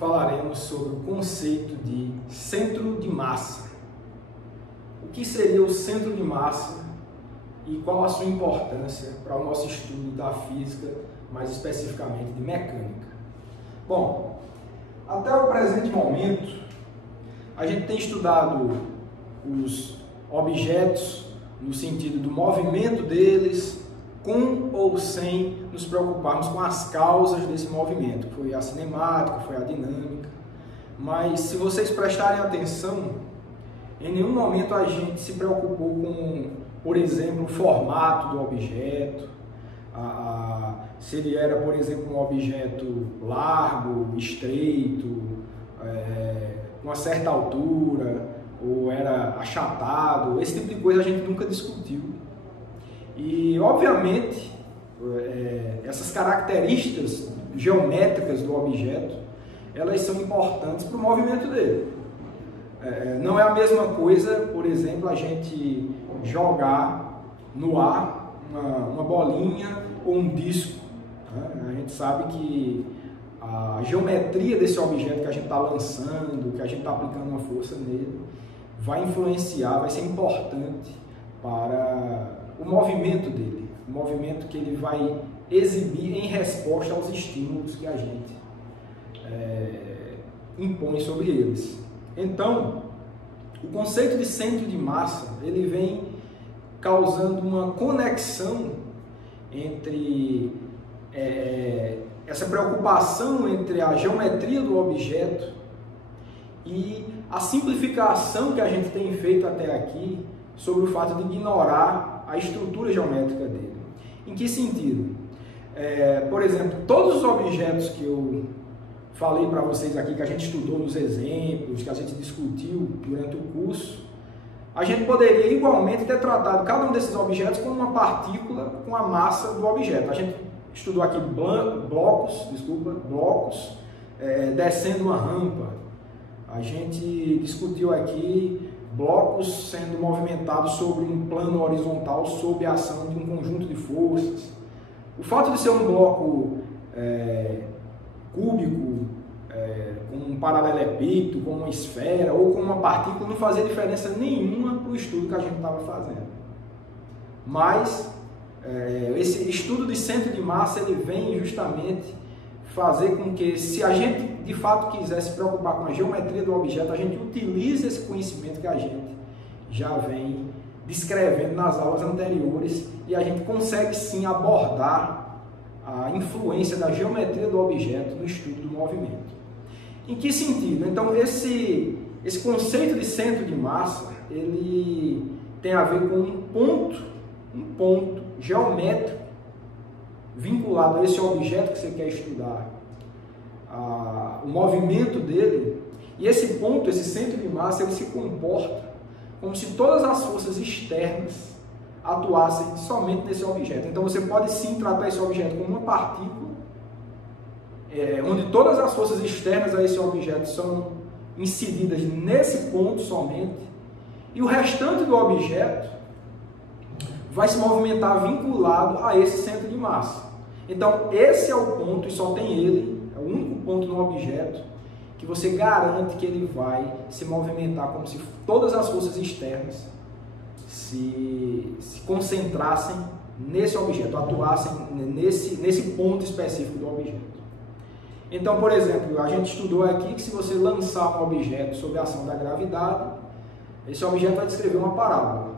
falaremos sobre o conceito de centro de massa. O que seria o centro de massa e qual a sua importância para o nosso estudo da física, mais especificamente de mecânica? Bom, até o presente momento, a gente tem estudado os objetos no sentido do movimento deles, com ou sem nos preocuparmos com as causas desse movimento, que foi a cinemática, foi a dinâmica. Mas se vocês prestarem atenção, em nenhum momento a gente se preocupou com, por exemplo, o formato do objeto, se ele era, por exemplo, um objeto largo, estreito, uma certa altura, ou era achatado. Esse tipo de coisa a gente nunca discutiu. E, obviamente, essas características geométricas do objeto, elas são importantes para o movimento dele. Não é a mesma coisa, por exemplo, a gente jogar no ar uma bolinha ou um disco. A gente sabe que a geometria desse objeto que a gente está lançando, que a gente está aplicando uma força nele, vai influenciar, vai ser importante para o movimento dele, o movimento que ele vai exibir em resposta aos estímulos que a gente impõe sobre eles. Então, o conceito de centro de massa, ele vem causando uma conexão entre essa preocupação entre a geometria do objeto e a simplificação que a gente tem feito até aqui sobre o fato de ignorar a estrutura geométrica dele. Em que sentido? Por exemplo, todos os objetos que eu falei para vocês aqui, que a gente estudou nos exemplos, que a gente discutiu durante o curso, a gente poderia igualmente ter tratado cada um desses objetos como uma partícula com a massa do objeto. A gente estudou aqui blocos descendo uma rampa. A gente discutiu aqui blocos sendo movimentados sobre um plano horizontal sob a ação de um conjunto de forças. O fato de ser um bloco cúbico, com um paralelepípedo, com uma esfera ou com uma partícula não fazia diferença nenhuma para o estudo que a gente estava fazendo. Mas esse estudo de centro de massa ele vem justamente fazer com que, se a gente de fato quiser se preocupar com a geometria do objeto, a gente utilize esse conhecimento que a gente já vem descrevendo nas aulas anteriores e a gente consegue sim abordar a influência da geometria do objeto no estudo do movimento. Em que sentido? Então, esse conceito de centro de massa, ele tem a ver com um ponto geométrico vinculado a esse objeto que você quer estudar, o movimento dele, e esse ponto, esse centro de massa, ele se comporta como se todas as forças externas atuassem somente nesse objeto. Então você pode sim tratar esse objeto como uma partícula, onde todas as forças externas a esse objeto são incididas nesse ponto somente, e o restante do objeto vai se movimentar vinculado a esse centro de massa. Então esse é o ponto, e só tem ele, é o único ponto no objeto que você garante que ele vai se movimentar como se todas as forças externas se concentrassem nesse objeto, atuassem nesse ponto específico do objeto. Então, por exemplo, a gente estudou aqui que se você lançar um objeto sob a ação da gravidade, esse objeto vai descrever uma parábola.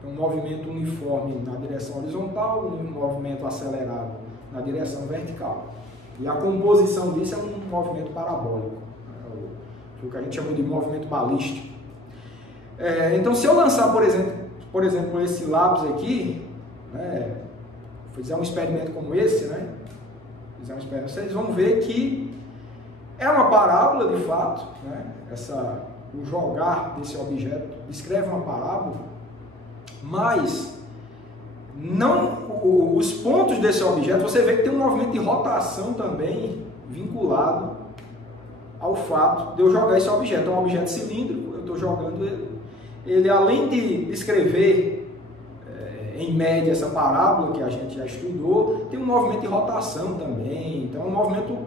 Tem um movimento uniforme na direção horizontal e um movimento acelerado na direção vertical. E a composição disso é um movimento parabólico, o que a gente chama de movimento balístico. Então, se eu lançar, por exemplo, esse lápis aqui, fizer um experimento como esse, vocês vão ver que é uma parábola de fato, o jogar desse objeto descreve uma parábola, mas os pontos desse objeto, você vê que tem um movimento de rotação também vinculado ao fato de eu jogar esse objeto. É um objeto cilíndrico, eu estou jogando ele além de descrever em média essa parábola que a gente já estudou, tem um movimento de rotação também. Então é um movimento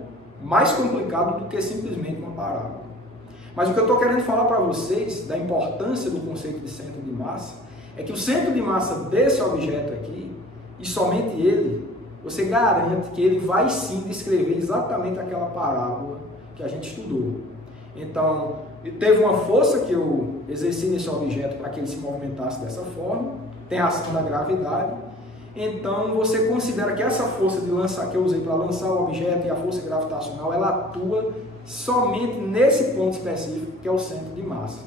mais complicado do que simplesmente uma parábola. Mas o que eu estou querendo falar para vocês, da importância do conceito de centro de massa, é que o centro de massa desse objeto aqui, e somente ele, você garante que ele vai sim descrever exatamente aquela parábola que a gente estudou. Então, teve uma força que eu exerci nesse objeto para que ele se movimentasse dessa forma, tem a ação da gravidade, então você considera que essa força de lançar, que eu usei para lançar o objeto, e a força gravitacional, ela atua somente nesse ponto específico, que é o centro de massa.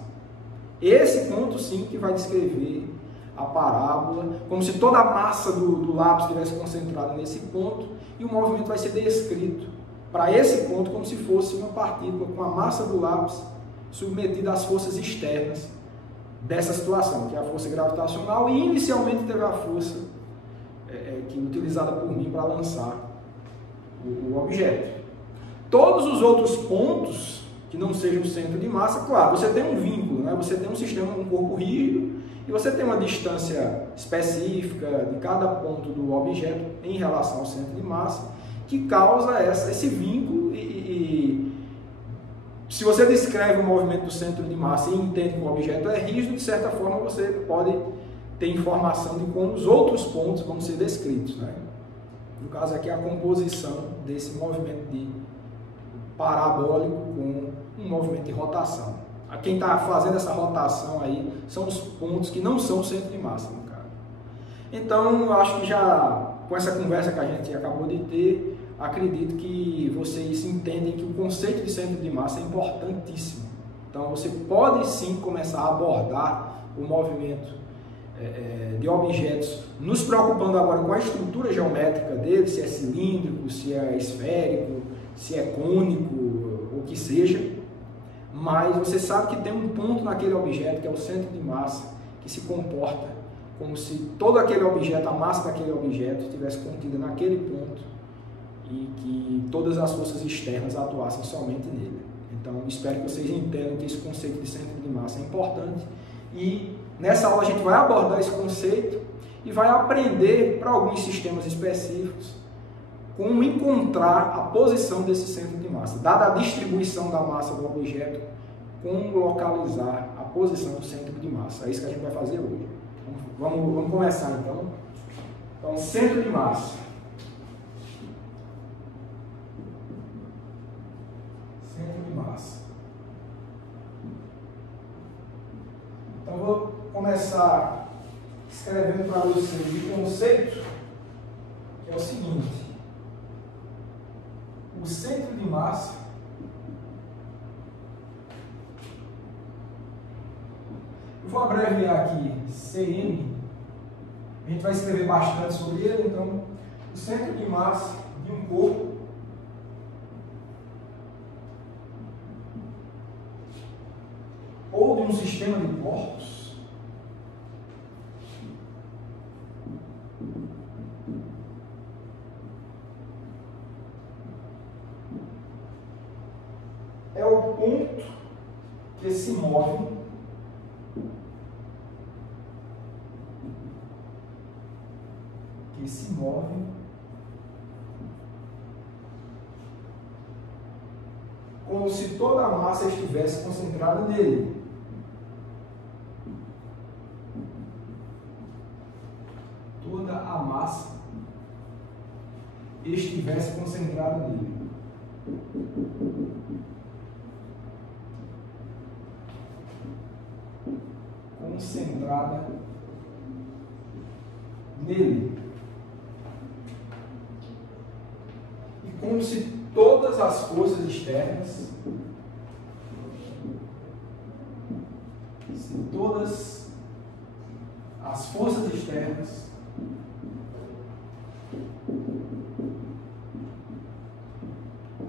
Esse ponto sim que vai descrever a parábola, como se toda a massa do lápis estivesse concentrada nesse ponto, e o movimento vai ser descrito para esse ponto como se fosse uma partícula com a massa do lápis submetida às forças externas dessa situação, que é a força gravitacional, e inicialmente teve a força que utilizada por mim para lançar o objeto. Todos os outros pontos que não sejam o centro de massa, claro, você tem um vínculo, né? Você tem um sistema, um corpo rígido, e você tem uma distância específica de cada ponto do objeto em relação ao centro de massa, que causa esse vínculo, e se você descreve o movimento do centro de massa e entende que o objeto é rígido, de certa forma você pode ter informação de como os outros pontos vão ser descritos, né? No caso aqui, a composição desse movimento de parabólico com um movimento de rotação. Quem está fazendo essa rotação aí são os pontos que não são o centro de massa, no caso. Então, eu acho que já com essa conversa que a gente acabou de ter, acredito que vocês entendem que o conceito de centro de massa é importantíssimo. Então, você pode sim começar a abordar o movimento de objetos, nos preocupando agora com a estrutura geométrica dele, se é cilíndrico, se é esférico, se é cônico, o que seja, mas você sabe que tem um ponto naquele objeto, que é o centro de massa, que se comporta como se todo aquele objeto, a massa daquele objeto, estivesse contida naquele ponto e que todas as forças externas atuassem somente nele. Então, espero que vocês entendam que esse conceito de centro de massa é importante, e nessa aula a gente vai abordar esse conceito e vai aprender para alguns sistemas específicos como encontrar a posição desse centro de massa. Dada a distribuição da massa do objeto, como localizar a posição do centro de massa. É isso que a gente vai fazer hoje. Vamos começar então. Então, centro de massa. Centro de massa. Então, vou começar escrevendo para vocês o conceito, que é o seguinte: o centro de massa eu vou abreviar aqui CM, a gente vai escrever bastante sobre ele. Então, o centro de massa de um corpo ou de um sistema de corpos é o ponto que se move como se toda a massa estivesse concentrada nele. Toda a massa estivesse concentrada nele. Concentrada nele. E como se todas as forças externas,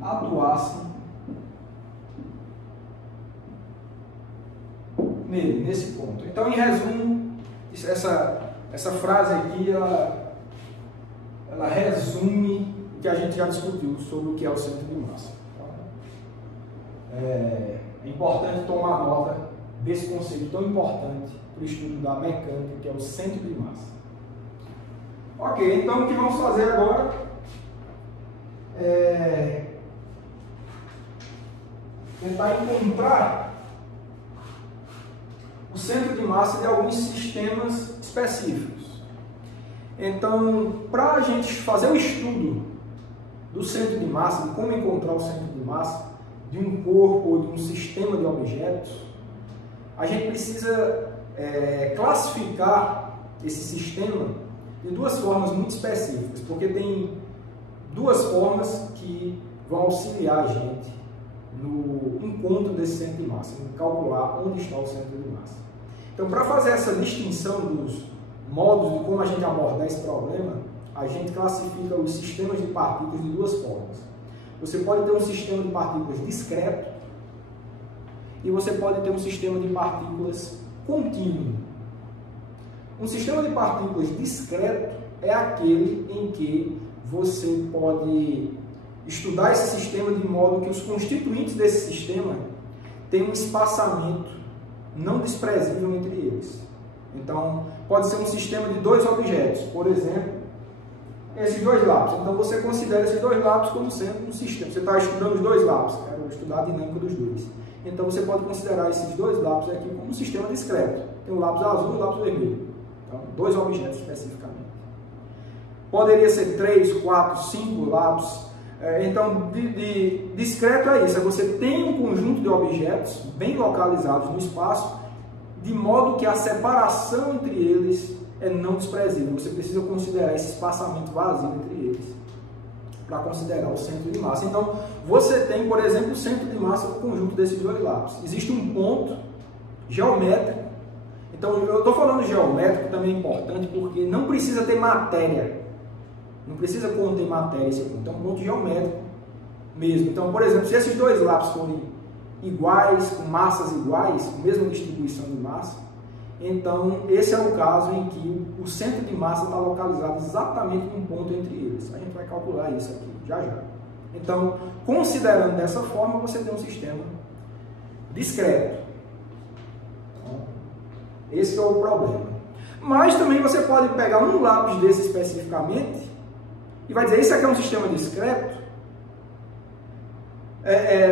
atuassem nele, nesse ponto. Então, em resumo, essa frase aqui, ela resume o que a gente já discutiu sobre o que é o centro de massa. É importante tomar nota desse conceito tão importante para o estudo da mecânica, que é o centro de massa. Ok, então o que vamos fazer agora é tentar encontrar o centro de massa de alguns sistemas específicos. Então, para a gente fazer o estudo do centro de massa, de como encontrar o centro de massa de um corpo ou de um sistema de objetos, a gente precisa classificar esse sistema de duas formas muito específicas, porque tem duas formas que vão auxiliar a gente no encontro desse centro de massa, em calcular onde está o centro de massa. Então, para fazer essa distinção dos modos de como a gente abordar esse problema, a gente classifica os sistemas de partículas de duas formas. Você pode ter um sistema de partículas discreto e você pode ter um sistema de partículas contínuo. Um sistema de partículas discreto é aquele em que você pode estudar esse sistema de modo que os constituintes desse sistema tenham um espaçamento não desprezível entre eles. Então, pode ser um sistema de dois objetos, por exemplo, esses dois lápis. Então, você considera esses dois lápis como sendo um sistema. Você está estudando os dois lápis, quero estudar a dinâmica dos dois. Então, você pode considerar esses dois lápis aqui como um sistema discreto. Tem um lápis azul e um lápis vermelho. Então, dois objetos especificamente. Poderia ser 3, 4, 5 lápis. Então, discreto é isso, você tem um conjunto de objetos bem localizados no espaço, de modo que a separação entre eles é não desprezível. Você precisa considerar esse espaçamento vazio entre eles para considerar o centro de massa. Então, você tem, por exemplo, o centro de massa do conjunto desses dois lápis. Existe um ponto geométrico. Então, eu estou falando geométrico também é importante porque não precisa ter matéria. Não precisa conter matéria esse ponto. É um ponto geométrico mesmo. Então, por exemplo, se esses dois lápis forem iguais, com massas iguais, com a mesma distribuição de massa, então esse é o caso em que o centro de massa está localizado exatamente num ponto entre eles. A gente vai calcular isso aqui, já já. Então, considerando dessa forma, você tem um sistema discreto. Então, esse é o problema. Mas também você pode pegar um lápis desse especificamente e vai dizer, isso aqui é um sistema discreto,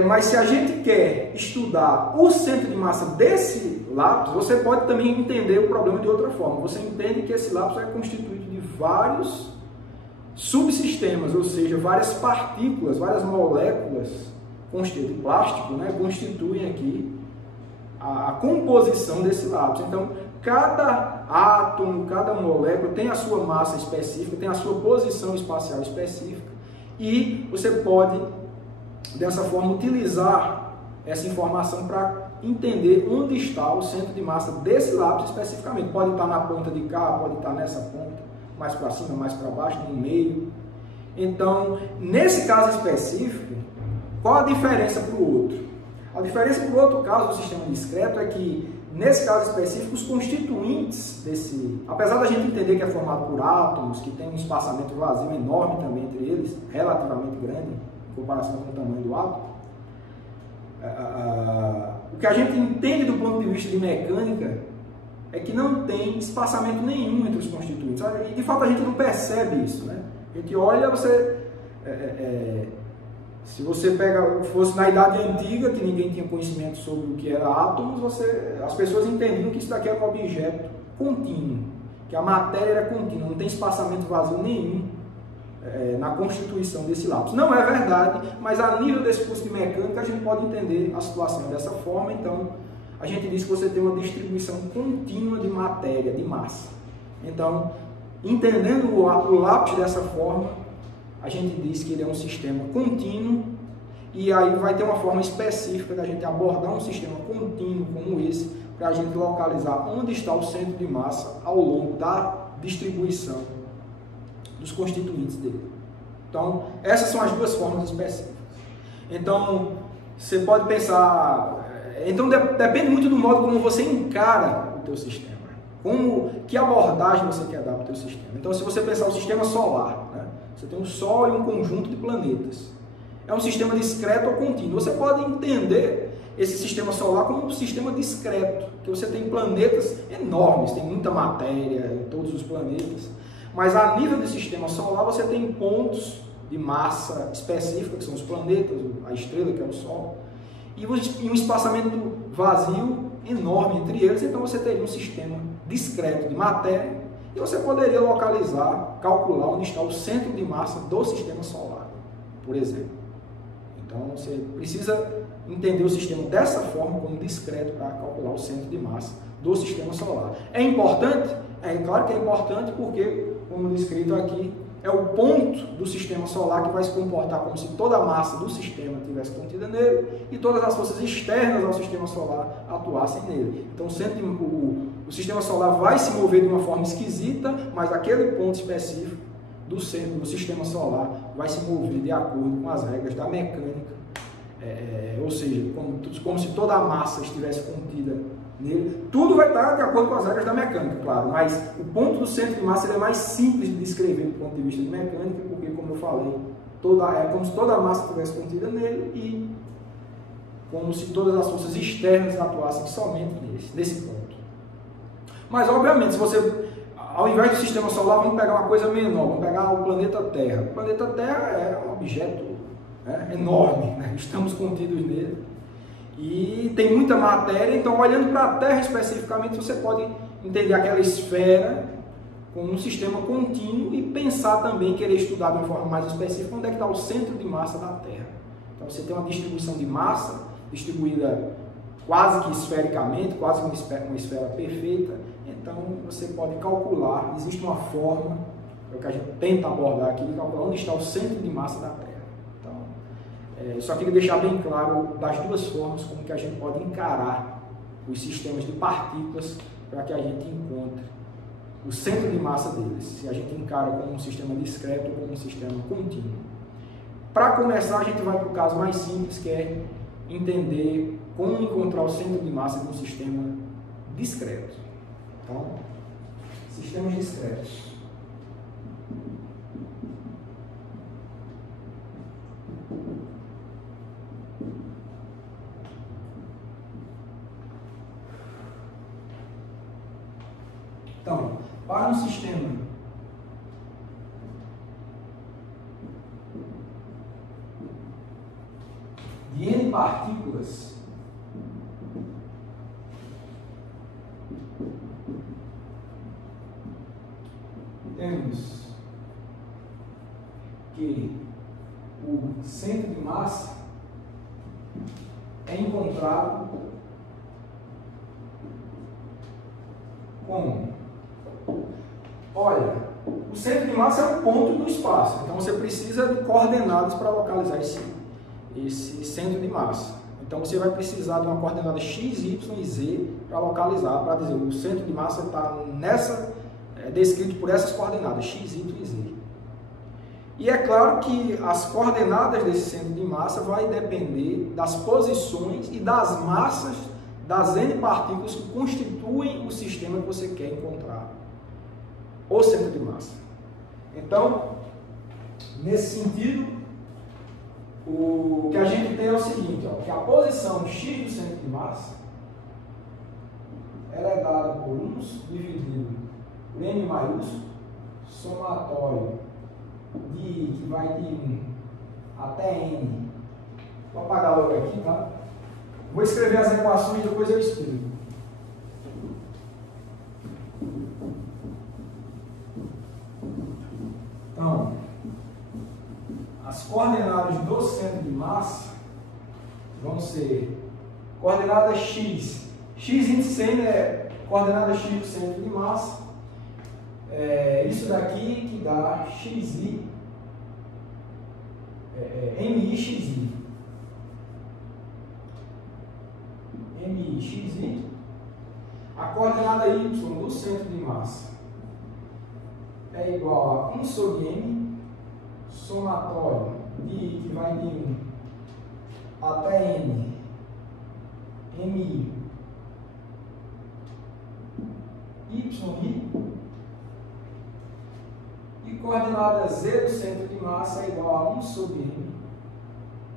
mas se a gente quer estudar o centro de massa desse lápis, você pode também entender o problema de outra forma. Você entende que esse lápis é constituído de vários subsistemas, ou seja, várias partículas, várias moléculas de plástico, né, constituem aqui a composição desse lápis. Então, cada átomo, cada molécula tem a sua massa específica, tem a sua posição espacial específica, e você pode, dessa forma, utilizar essa informação para entender onde está o centro de massa desse lápis especificamente. Pode estar na ponta de cá, pode estar nessa ponta, mais para cima, mais para baixo, no meio. Então, nesse caso específico, qual a diferença para o outro? A diferença para o outro caso do sistema discreto é que, nesse caso específico, os constituintes desse... Apesar da gente entender que é formado por átomos, que tem um espaçamento vazio enorme também entre eles, relativamente grande, em comparação com o tamanho do átomo, o que a gente entende do ponto de vista de mecânica é que não tem espaçamento nenhum entre os constituintes. E, de fato, a gente não percebe isso, né? A gente olha, se você fosse na Idade Antiga, que ninguém tinha conhecimento sobre o que era átomos, as pessoas entendiam que isso daqui era um objeto contínuo, que a matéria era contínua, não tem espaçamento vazio nenhum na constituição desse lápis. Não é verdade, mas a nível desse curso de mecânica a gente pode entender a situação dessa forma. Então, a gente diz que você tem uma distribuição contínua de matéria, de massa. Então, entendendo o lápis dessa forma, a gente diz que ele é um sistema contínuo, e aí vai ter uma forma específica da gente abordar um sistema contínuo como esse, para a gente localizar onde está o centro de massa ao longo da distribuição dos constituintes dele. Então, essas são as duas formas específicas. Então, você pode pensar... Então, depende muito do modo como você encara o teu sistema. Que abordagem você quer dar para o teu sistema. Então, se você pensar o sistema solar, né? Você tem um Sol e um conjunto de planetas. É um sistema discreto ou contínuo. Você pode entender esse sistema solar como um sistema discreto, que você tem planetas enormes, tem muita matéria em todos os planetas. Mas a nível de sistema solar, você tem pontos de massa específica, que são os planetas, a estrela, que é o Sol. e um espaçamento vazio enorme entre eles, então você teria um sistema discreto de matéria e você poderia localizar, calcular onde está o centro de massa do sistema solar, por exemplo. Então você precisa entender o sistema dessa forma, como discreto, para calcular o centro de massa do sistema solar. É importante? É claro que é importante porque, como descrito aqui, é o ponto do sistema solar que vai se comportar como se toda a massa do sistema tivesse contida nele e todas as forças externas ao sistema solar atuassem nele. Então o sistema solar vai se mover de uma forma esquisita, mas aquele ponto específico do centro do sistema solar vai se mover de acordo com as regras da mecânica, ou seja, como se toda a massa estivesse contida nele. Tudo vai estar de acordo com as regras da mecânica, claro, mas o ponto do centro de massa ele é mais simples de descrever do ponto de vista de mecânica, porque, como eu falei, é como se toda a massa estivesse contida nele e como se todas as forças externas atuassem somente nesse ponto. Mas, obviamente, se você, ao invés do sistema solar, vamos pegar uma coisa menor, vamos pegar o planeta Terra. O planeta Terra é um objeto enorme, né? Estamos contidos nele. E tem muita matéria, então olhando para a Terra especificamente, você pode entender aquela esfera como um sistema contínuo e pensar também, querer estudar de uma forma mais específica, onde é que está o centro de massa da Terra. Então você tem uma distribuição de massa, distribuída quase que esfericamente, quase uma esfera perfeita, então você pode calcular, existe uma forma, é o que a gente tenta abordar aqui, calcular onde está o centro de massa da Terra. Só queria deixar bem claro das duas formas como que a gente pode encarar os sistemas de partículas para que a gente encontre o centro de massa deles, se a gente encara como um sistema discreto ou como um sistema contínuo. Para começar, a gente vai para o caso mais simples, que é entender como encontrar o centro de massa de um sistema discreto. Então, sistemas discretos. Então, para um sistema de N partículas, temos que o centro de massa é encontrado como? Olha, o centro de massa é um ponto do espaço, então você precisa de coordenadas para localizar esse centro de massa. Então você vai precisar de uma coordenada x, y e z para localizar, para dizer o centro de massa está descrito por essas coordenadas x, y e z. E é claro que as coordenadas desse centro de massa vai depender das posições e das massas das N partículas que constituem o sistema que você quer encontrar, o centro de massa. Então, nesse sentido, o que a gente tem é o seguinte, que a posição x do centro de massa ela é dada por 1 dividido por n maiúsculo, somatório de I, que vai de 1 até n. Vou apagar logo aqui, tá? Vou escrever as equações e depois eu explico. Então, as coordenadas do centro de massa vão ser coordenada x. X índice N é coordenada x do centro de massa. Isso daqui que dá xi, mi xi. Mi xi. A coordenada y do centro de massa é igual a 1 sobre m, somatório de I, que vai de 1 até n, mi, yi, e coordenada z do centro de massa é igual a 1 sobre m,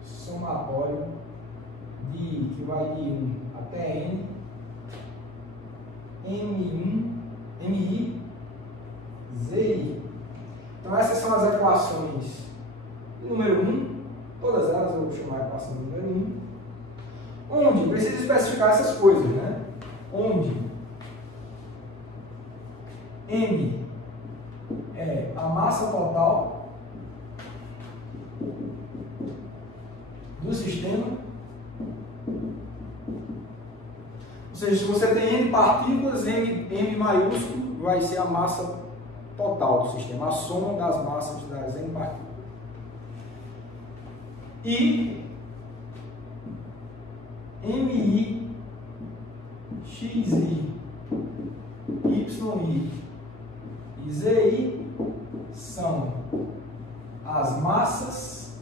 somatório de I, que vai de 1 até n, mi, zi. Então essas são as equações número 1, todas elas eu vou chamar a equação número 1. onde precisa especificar essas coisas, né? Onde M é a massa total do sistema. Ou seja, se você tem N partículas, M maiúsculo vai ser a massa total do sistema, a soma das massas das N partículas. E MI, XI, YI e ZI são as massas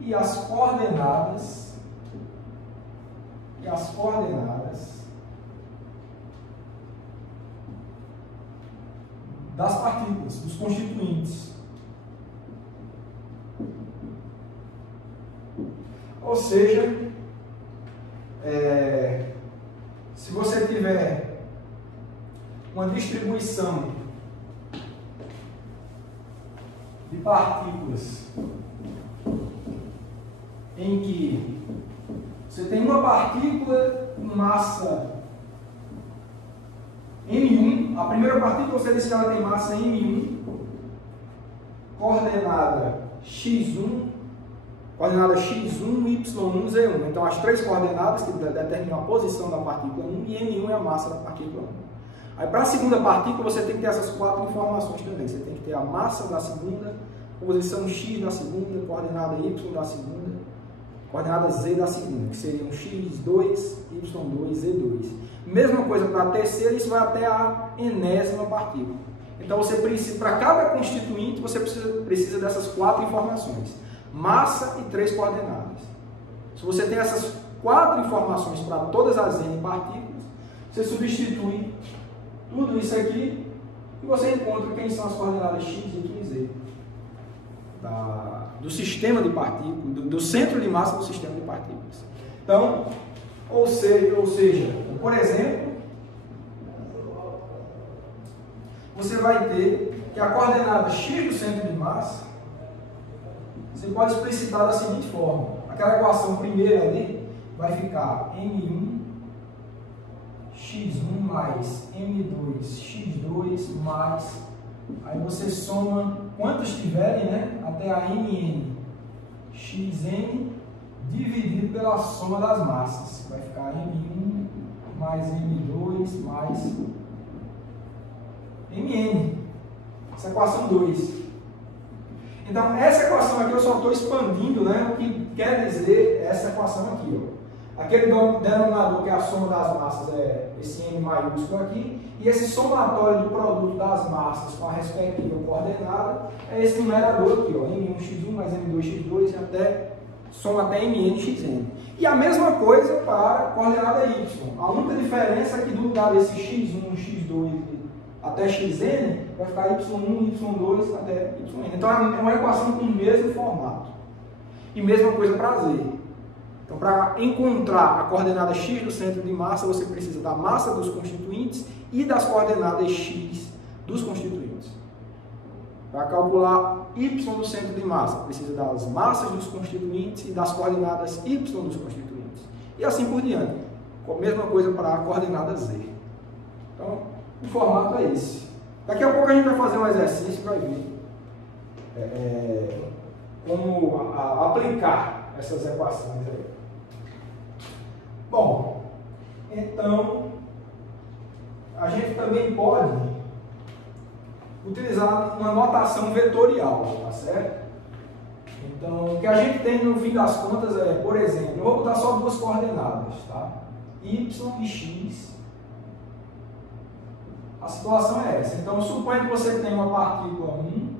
e as coordenadas das partículas, dos constituintes. Ou seja, se você tiver uma distribuição de partículas em que você tem uma partícula com massa M1, a primeira partícula você disse que ela tem massa M1, coordenada X1, Y1, Z1. Então, as três coordenadas que determinam a posição da partícula 1 e M1 é a massa da partícula 1. Aí, para a segunda partícula, você tem que ter essas quatro informações também. Você tem que ter a massa da segunda, posição X da segunda, coordenada Y da segunda, coordenada Z da segunda, que seriam X2, Y2, Z2. Mesma coisa para a terceira, isso vai até a enésima partícula. Então, você precisa, para cada constituinte, você precisa dessas quatro informações. Massa e três coordenadas. Se você tem essas quatro informações para todas as N partículas, você substitui tudo isso aqui e você encontra quem são as coordenadas X, Y e Z do sistema de partículas, do centro de massa do sistema de partículas. Então, ou seja, por exemplo, você vai ter que a coordenada X do centro de massa você pode explicitar da seguinte forma. Aquela equação primeira ali vai ficar M1 X1 mais M2 X2 mais, aí você soma quantos tiverem, né, até a Mn Xn dividido pela soma das massas. Vai ficar M1 mais M2 mais Mn. Essa é a equação 2. Então, essa equação aqui eu só estou expandindo, né, o que quer dizer essa equação aqui. Ó. Aquele denominador que é a soma das massas é esse M maiúsculo aqui, e esse somatório do produto das massas com a respectiva coordenada é esse numerador aqui, ó, M1x1 mais M2x2 soma até MN/Xn. E a mesma coisa para a coordenada Y. A única diferença é que do lugar desse x1, x2 até xn, vai ficar y1, y2 até yn. Então é uma equação com o mesmo formato. E mesma coisa para z. Então, para encontrar a coordenada x do centro de massa, você precisa da massa dos constituintes e das coordenadas x dos constituintes. Para calcular y do centro de massa, precisa das massas dos constituintes e das coordenadas y dos constituintes. E assim por diante. A mesma coisa para a coordenada z. Então, o formato é esse. Daqui a pouco a gente vai fazer um exercício para ver como aplicar essas equações aí. Bom, então a gente também pode utilizar uma notação vetorial, tá certo? Então, o que a gente tem no fim das contas é, por exemplo, eu vou botar só duas coordenadas, tá? Y e X. A situação é essa. Então, suponha que você tem uma partícula 1,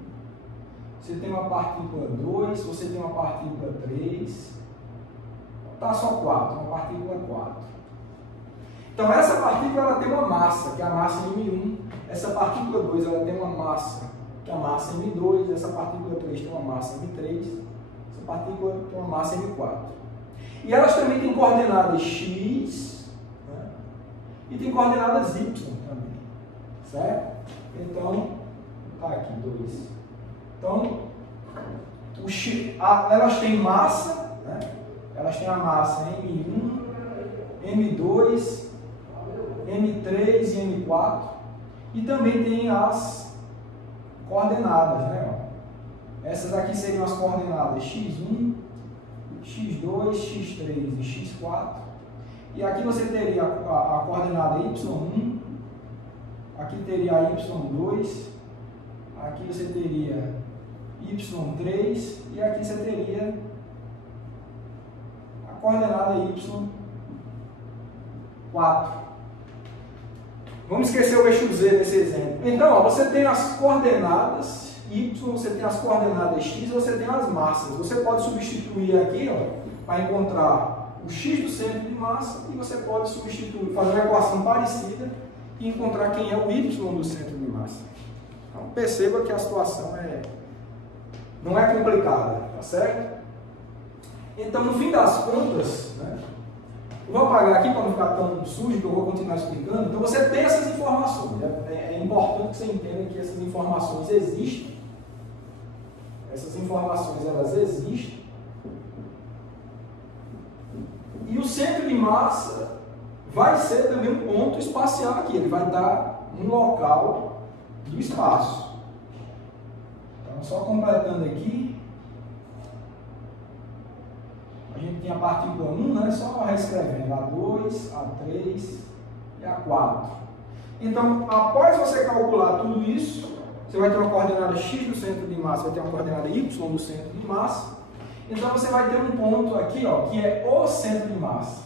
você tem uma partícula 2, você tem uma partícula 3, tá só 4, uma partícula 4. Então, essa partícula ela tem uma massa, que é a massa M1. Essa partícula 2 ela tem uma massa, que é a massa M2. Essa partícula 3 tem uma massa M3. Essa partícula tem uma massa M4. E elas também têm coordenadas X, né? E tem coordenadas Y também. Certo? Então, tá aqui, 2. Então, elas têm massa, né? elas têm a massa M1, M2, M3 e M4, e também tem as coordenadas, né? Essas aqui seriam as coordenadas X1, X2, X3 e X4. E aqui você teria a coordenada Y1, aqui teria a Y2, aqui você teria Y3 e aqui você teria a coordenada Y4. Vamos esquecer o eixo Z nesse exemplo. Então, ó, você tem as coordenadas Y, você tem as coordenadas X, você tem as massas. Você pode substituir aqui para encontrar o X do centro de massa e você pode substituir, fazer uma equação parecida e encontrar quem é o Y do centro de massa. Então, perceba que a situação não é complicada, tá certo? Então, no fim das contas, né, eu vou apagar aqui para não ficar tão sujo, que eu vou continuar explicando. Então, você tem essas informações. É importante que você entenda que essas informações existem. Essas informações, elas existem. E o centro de massa vai ser também um ponto espacial aqui. Ele vai estar no local do espaço. Então, só completando aqui. A gente tem a partícula 1, né? Só reescrevendo A2, A3 e A4. Então, após você calcular tudo isso, você vai ter uma coordenada X do centro de massa, vai ter uma coordenada Y do centro de massa. Então, você vai ter um ponto aqui, ó, que é o centro de massa.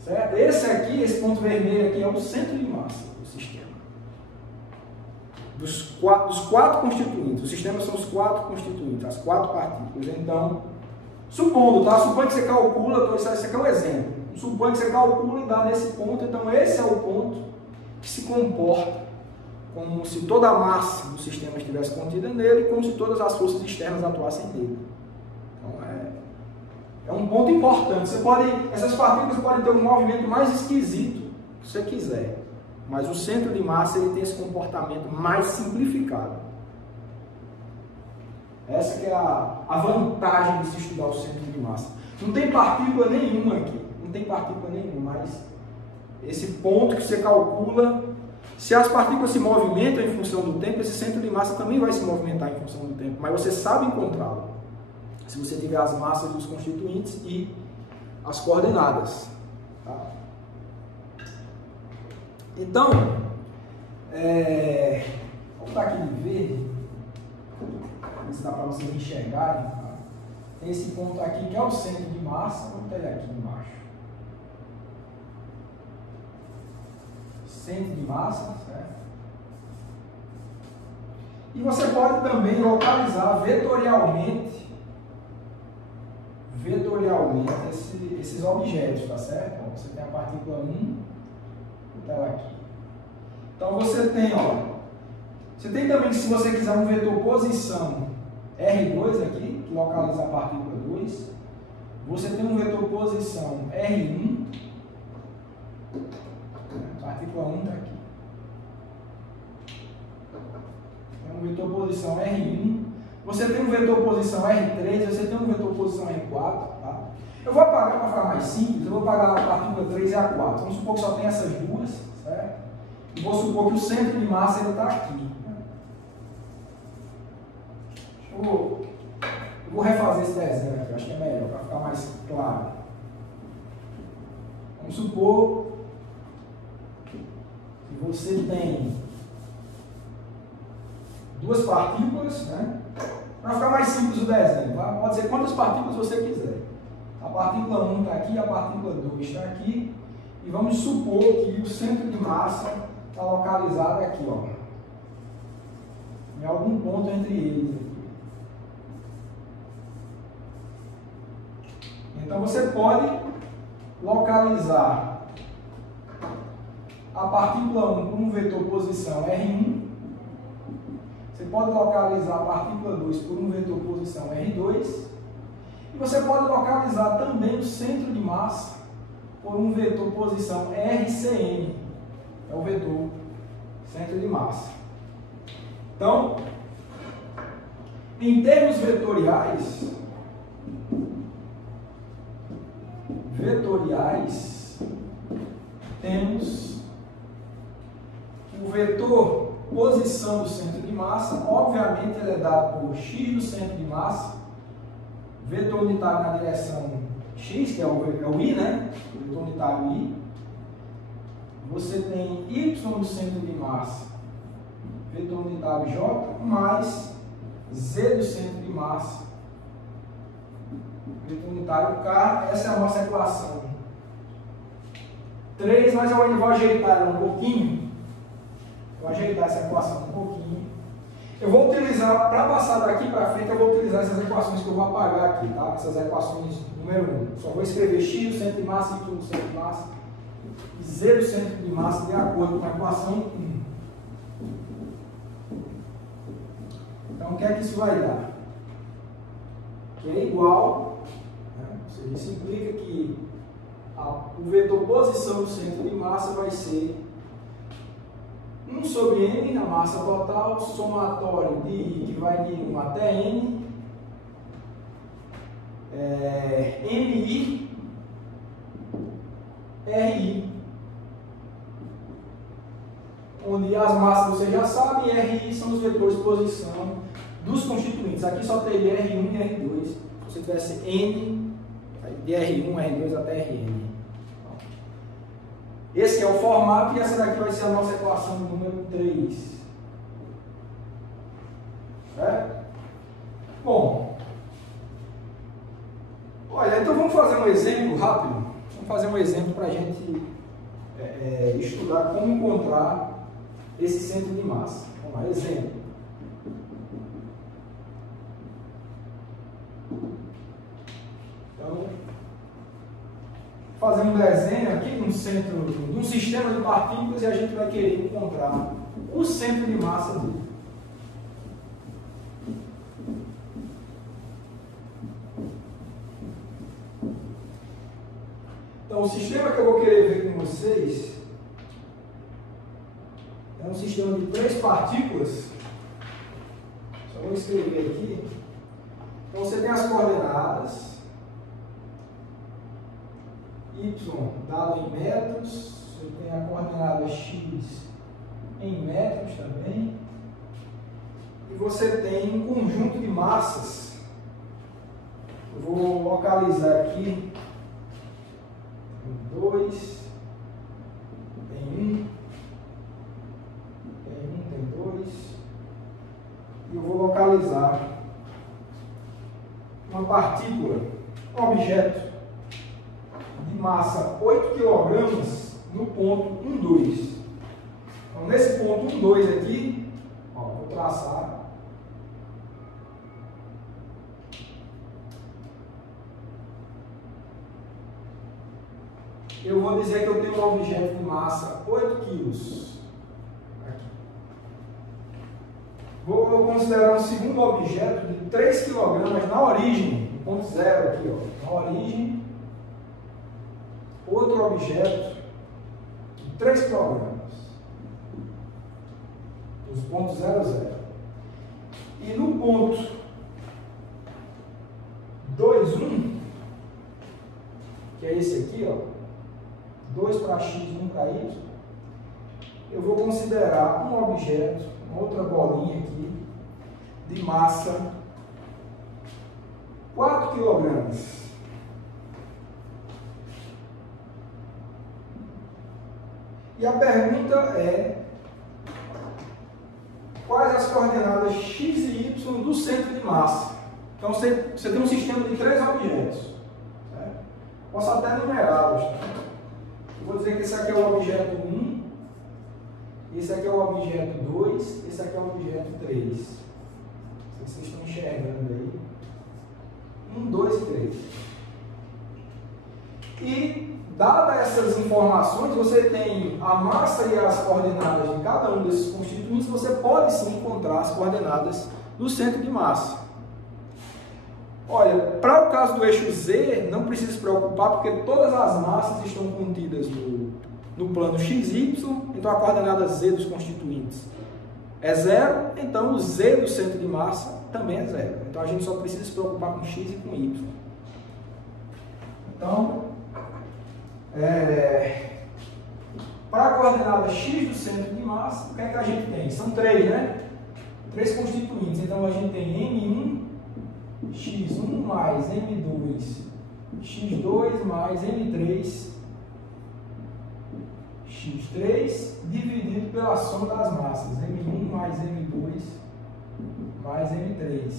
Certo? Esse aqui, esse ponto vermelho aqui, é o centro de massa do sistema. Dos quatro constituintes. O sistema são os quatro constituintes, as quatro partículas. Então, supondo, tá? Suponha que você calcula, isso aqui é um exemplo. Suponha que você calcula e dá nesse ponto, então esse é o ponto que se comporta como se toda a massa do sistema estivesse contida nele, como se todas as forças externas atuassem nele. Então é um ponto importante. Essas partículas podem ter um movimento mais esquisito que você quiser, mas o centro de massa ele tem esse comportamento mais simplificado. Essa que é a vantagem de se estudar o centro de massa. Não tem partícula nenhuma aqui, não tem partícula nenhuma, mas esse ponto que você calcula, se as partículas se movimentam em função do tempo, esse centro de massa também vai se movimentar em função do tempo, mas você sabe encontrá-lo, se você tiver as massas dos constituintes e as coordenadas. Tá? Então, vou botar aqui de verde, se dá para vocês enxergarem. Tá? Tem esse ponto aqui que é o centro de massa, vou botar ele aqui embaixo. Centro de massa, certo? E você pode também localizar vetorialmente esses objetos, tá certo? Você tem a partícula 1, vou botar ela aqui. Então você tem, você tem também, se você quiser, um vetor posição R2 aqui, que localiza a partícula 2. Você tem um vetor posição R1. A partícula 1 está aqui. Tem um vetor posição R1. Você tem um vetor posição R3. Você tem um vetor posição R4. Tá? Eu vou apagar para ficar mais simples. Eu vou apagar a partícula 3 e a 4. Vamos supor que só tem essas duas. Certo? E vou supor que o centro de massa está aqui. Eu vou refazer esse desenho aqui, acho que é melhor, para ficar mais claro. Vamos supor que você tem duas partículas, né? Para ficar mais simples o desenho, tá? Pode ser quantas partículas você quiser. A partícula 1 está aqui, a partícula 2 está aqui, e vamos supor que o centro de massa está localizado aqui, em algum ponto entre eles. Então você pode localizar a partícula 1 com um vetor posição R1. Você pode localizar a partícula 2 por um vetor posição R2. E você pode localizar também o centro de massa por um vetor posição RCM. É o vetor centro de massa. Então, em termos vetoriais, vetoriais, temos o vetor posição do centro de massa, obviamente ele é dado por x do centro de massa, vetor unitário na direção x, que é o i, né? O vetor unitário i. Você tem y do centro de massa, vetor unitário j, mais z do centro de massa, vetor unitário k. Essa é a nossa equação 3, mas eu ainda vou ajeitar ela um pouquinho. Vou ajeitar essa equação um pouquinho. Eu vou utilizar, para passar daqui para frente, eu vou utilizar essas equações que eu vou apagar aqui, tá? Essas equações número 1. Só vou escrever x do centro de massa, y do centro de massa e z do centro de massa de acordo com a equação 1. Então, o que é que isso vai dar? Que é igual, né? Ou seja, isso implica que o vetor posição do centro de massa vai ser 1 sobre m, a massa total, somatório de i, que vai de 1 até n, mi, ri, onde as massas você já sabe, e ri são os vetores de posição dos constituintes. Aqui só teria R1 e R2, se você tivesse n, de R1, R2 até Rn. Esse é o formato e essa daqui vai ser a nossa equação número 3. Certo? Bom, olha, então vamos fazer um exemplo rápido. Vamos fazer um exemplo para a gente estudar como encontrar esse centro de massa. Vamos lá, exemplo. Então, fazer um desenho aqui de um sistema de partículas e a gente vai querer encontrar o centro de massa dele. Então, o sistema que eu vou querer ver com vocês é um sistema de 3 partículas. Só vou escrever aqui. Então, você tem as coordenadas y dado em metros, você tem a coordenada x em metros também, e você tem um conjunto de massas. Eu vou localizar aqui, tem 2, tem 1, tem 2, e eu vou localizar uma partícula, um objeto de massa 8 kg no ponto 1, 2. Então, nesse ponto 1, 2 aqui, ó, vou traçar. Eu vou dizer que eu tenho um objeto de massa 8 kg. Aqui. Vou considerar um segundo objeto de 3 kg na origem, ponto 0 aqui, ó, na origem. Outro objeto de 3 kg, os pontos 0, 0. E no ponto 2, 1, que é esse aqui, ó, 2 para x, 1 para y, eu vou considerar um objeto, uma outra bolinha aqui, de massa 4 kg. E a pergunta é: quais as coordenadas x e y do centro de massa? Então você tem um sistema de 3 objetos. Certo? Posso até numerá-los. Eu vou dizer que esse aqui é o objeto 1, esse aqui é o objeto 2, esse aqui é o objeto 3. Não sei se vocês estão enxergando aí. 1, 2 e 3. E, dadas essas informações, você tem a massa e as coordenadas de cada um desses constituintes, você pode sim encontrar as coordenadas do centro de massa. Olha, para o caso do eixo Z, não precisa se preocupar, porque todas as massas estão contidas no plano XY, então a coordenada Z dos constituintes é 0, então o Z do centro de massa também é 0. Então a gente só precisa se preocupar com X e com Y. Então, Para a coordenada x do centro de massa, o que é que a gente tem? São 3, né? 3 constituintes. Então a gente tem M1, x1 mais M2, x2 mais M3, x3 dividido pela soma das massas. M1 mais M2 mais M3.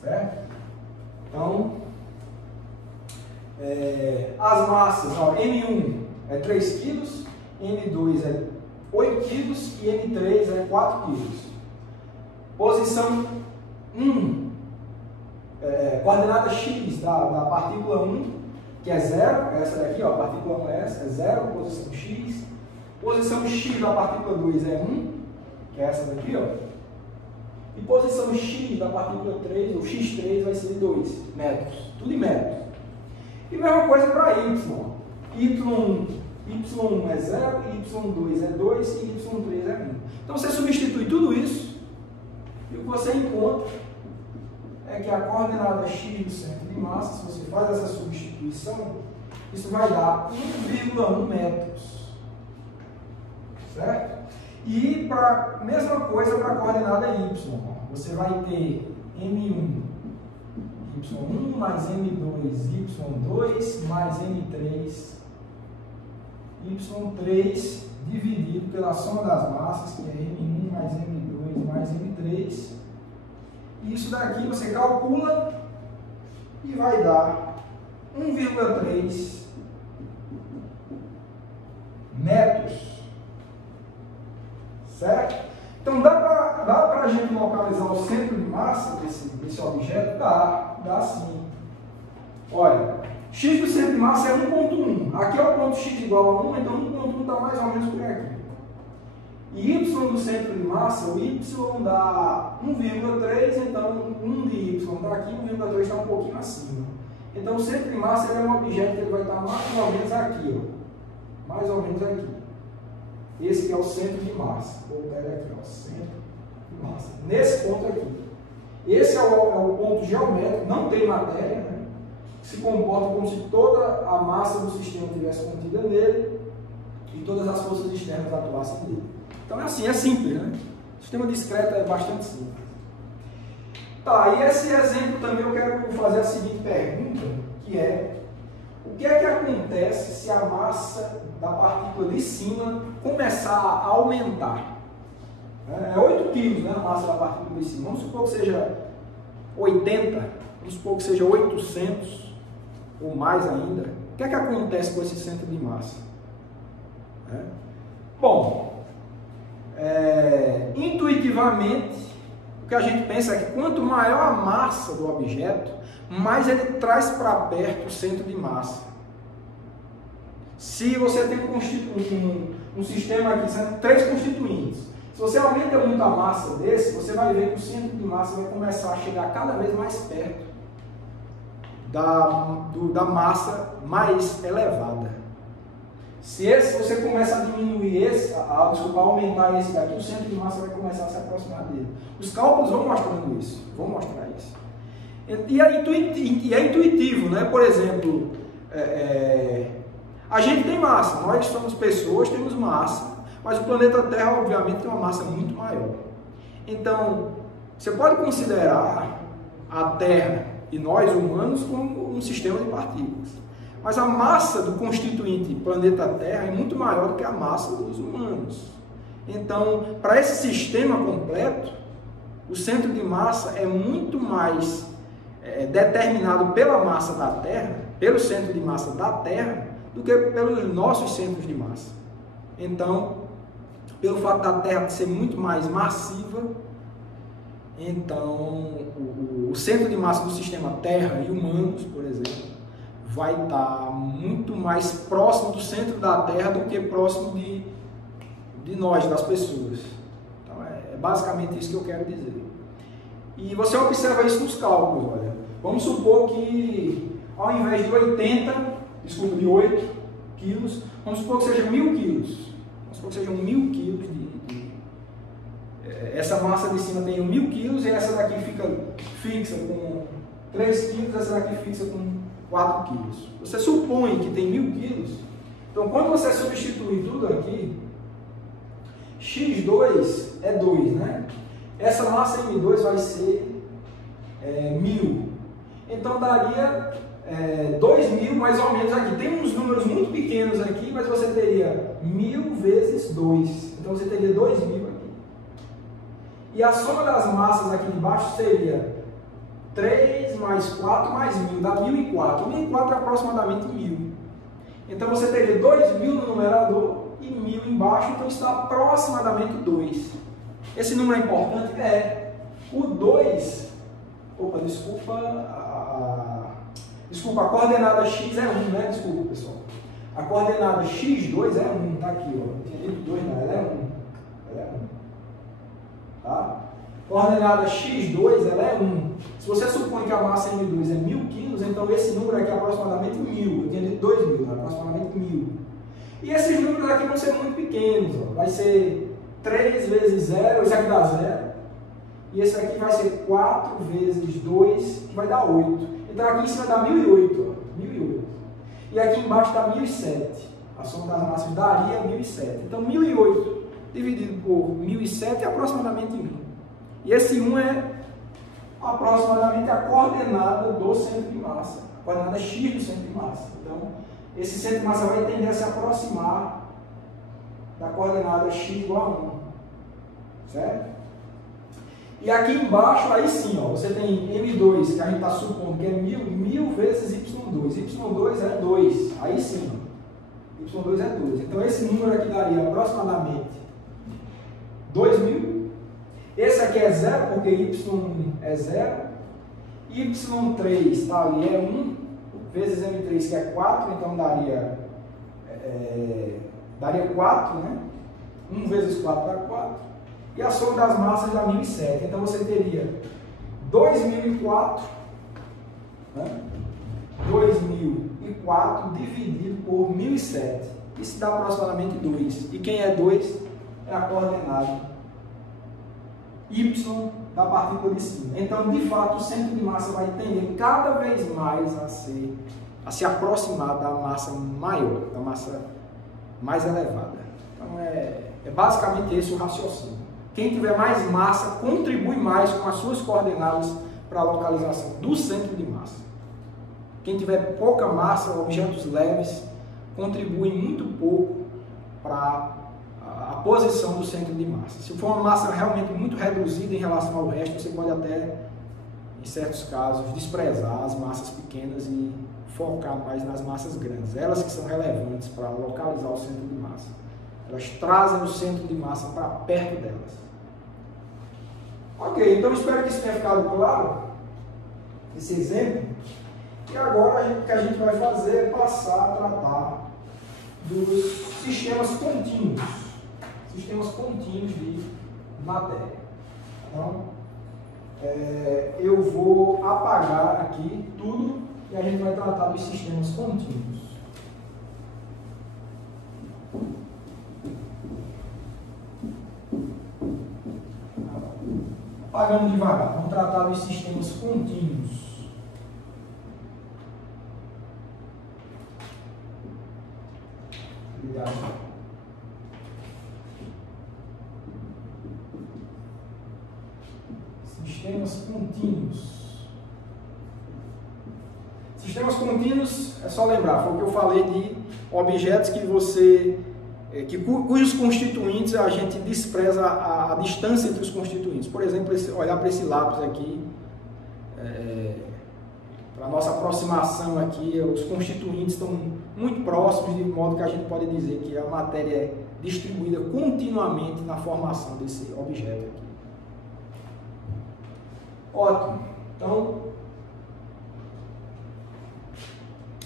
Certo? Então, as massas, ó, M1 é 3 kg, M2 é 8 kg e M3 é 4 kg. Posição 1, coordenada x da partícula 1, que é 0, essa daqui, ó, a partícula 1 é essa, é 0, posição x. Posição x da partícula 2 é 1, que é essa daqui, ó. E posição x da partícula 3, ou x3, vai ser 2 metros, tudo em metros. E mesma coisa para y. Y1 é 0, Y2 é 2 e Y3 é 1. Então você substitui tudo isso e o que você encontra é que a coordenada x do centro de massa, se você faz essa substituição, isso vai dar 1,1 metros. Certo? E mesma coisa para a coordenada y. Você vai ter M1, Y1 mais M2, Y2 mais M3, Y3 dividido pela soma das massas, que é M1 mais M2 mais M3. E isso daqui você calcula e vai dar 1,3 metros. Certo? Então dá para a gente localizar o centro de massa desse objeto? Dá sim. Olha, x do centro de massa é 1,1. Aqui é o ponto x igual a 1, então 1,1 está mais ou menos por aqui. E y do centro de massa, o y dá 1,3, então 1 de y está aqui, 1,3 está um pouquinho acima. Então o centro de massa é um objeto que ele vai estar mais ou menos aqui, ó. Mais ou menos aqui. Esse que é o centro de massa. Vou botar ele aqui, ó, centro de massa. Nesse ponto aqui. Esse é o ponto geométrico, não tem matéria, né? Se comporta como se toda a massa do sistema estivesse contida nele e todas as forças externas atuassem nele. Então é assim, é simples, né? O sistema discreto é bastante simples. Tá, e esse exemplo também eu quero fazer a seguinte pergunta, que é: o que é que acontece se a massa da partícula de cima começar a aumentar? É 8 kg, né, a massa da partícula de cima. Vamos supor que seja 80, vamos supor que seja 800 ou mais ainda. O que é que acontece com esse centro de massa? Bom, intuitivamente, o que a gente pensa é que quanto maior a massa do objeto, mais ele traz para perto o centro de massa. Se você tem um sistema aqui, são 3 constituintes, se você aumenta muito a massa desse, você vai ver que o centro de massa vai começar a chegar cada vez mais perto da massa mais elevada. Se você começa a diminuir aumentar esse daqui, o centro de massa vai começar a se aproximar dele. Os cálculos vão mostrando isso, vão mostrar isso. E é intuitivo, né? Por exemplo, a gente tem massa, nós somos pessoas, temos massa, mas o planeta Terra, obviamente, tem uma massa muito maior. Então, você pode considerar a Terra e nós, humanos, como um sistema de partículas. Mas a massa do constituinte planeta Terra é muito maior do que a massa dos humanos. Então, para esse sistema completo, o centro de massa é muito mais determinado pela massa da Terra, pelo centro de massa da Terra, do que pelos nossos centros de massa. Então, pelo fato da Terra ser muito mais massiva, então o centro de massa do sistema Terra e humanos, por exemplo, vai estar muito mais próximo do centro da Terra do que próximo de nós, das pessoas. Então é basicamente isso que eu quero dizer. E você observa isso nos cálculos, olha. Vamos supor que ao invés de 8 quilos, vamos supor que seja 1000 quilos. Vamos supor que sejam 1000 quilos essa massa de cima tem 1000 quilos e essa daqui fica fixa com 3 quilos, essa daqui fixa com 4 quilos. Você supõe que tem 1000 quilos, então quando você substituir tudo aqui, x2 é 2, né? Essa massa M2 vai ser 1000. Então daria 2000 mais ou menos aqui. Tem uns números muito pequenos aqui, mas você teria 1000 vezes 2. Então você teria 2000 aqui. E a soma das massas aqui de baixo seria 3 mais 4 mais 1000, dá 1004. 1004 é aproximadamente 1000. Então você teria 2000 no numerador e 1000 embaixo, então está aproximadamente 2. Esse número é importante? É. O 2, opa, desculpa, a coordenada x é 1, né? Desculpa, pessoal. A coordenada x2 é 1, tá aqui, ó. Não tinha dito 2, não, ela é 1. Ela é 1. Tá? Coordenada x2, ela é 1. Se você supõe que a massa M2 é 1000 quilos, então esse número aqui é aproximadamente 1000. Eu tinha dito 2000, né? Aproximadamente 1000. E esses números aqui vão ser muito pequenos, ó. Vai ser 3 vezes 0, esse aqui dá 0. E esse aqui vai ser 4 vezes 2, que vai dar 8. Então aqui em cima dá 1008, ó. 1008. E aqui embaixo dá 1007. A soma das massas daria 1007. Então 1008 dividido por 1007 é aproximadamente 1. E esse 1 é aproximadamente a coordenada do centro de massa. A coordenada x do centro de massa. Então, esse centro de massa vai tender a se aproximar da coordenada x igual a 1. Certo? E aqui embaixo, aí sim, ó, você tem M2, que a gente está supondo que é 1000 vezes Y2. Y2 é 2. Aí sim, ó, Y2 é 2. Então, esse número aqui daria aproximadamente 2000. Esse aqui é 0, porque Y é 0. Y3 está ali, é 1, vezes M3, que é 4, então daria 4, né? 1 vezes 4 dá 4. E a soma das massas dá 1007. Então você teria 2004, né? 2004 dividido por 1007. Isso dá aproximadamente 2. E quem é 2 é a coordenada Y da partícula de cima. Então, de fato, o centro de massa vai tender cada vez mais a se aproximar da massa maior, da massa mais elevada. Então, é basicamente esse o raciocínio. Quem tiver mais massa contribui mais com as suas coordenadas para a localização do centro de massa. Quem tiver pouca massa, objetos leves, contribuem muito pouco para a posição do centro de massa. Se for uma massa realmente muito reduzida em relação ao resto, você pode até, em certos casos, desprezar as massas pequenas e focar mais nas massas grandes. Elas que são relevantes para localizar o centro de massa. Elas trazem o centro de massa para perto delas. Ok, então espero que isso tenha ficado claro, esse exemplo. E agora o que a gente vai fazer é passar a tratar dos sistemas contínuos. Sistemas contínuos de matéria. Então, eu vou apagar aqui tudo e a gente vai tratar dos sistemas contínuos. Apagando devagar. Vamos tratar dos sistemas contínuos. Obrigado. Sistemas contínuos. Sistemas contínuos, é só lembrar, foi o que eu falei de objetos que cujos constituintes a gente despreza a distância entre os constituintes. Por exemplo, olhar para esse lápis aqui, para a nossa aproximação aqui, os constituintes estão muito próximos, de modo que a gente pode dizer que a matéria é distribuída continuamente na formação desse objeto aqui. Ótimo. Então,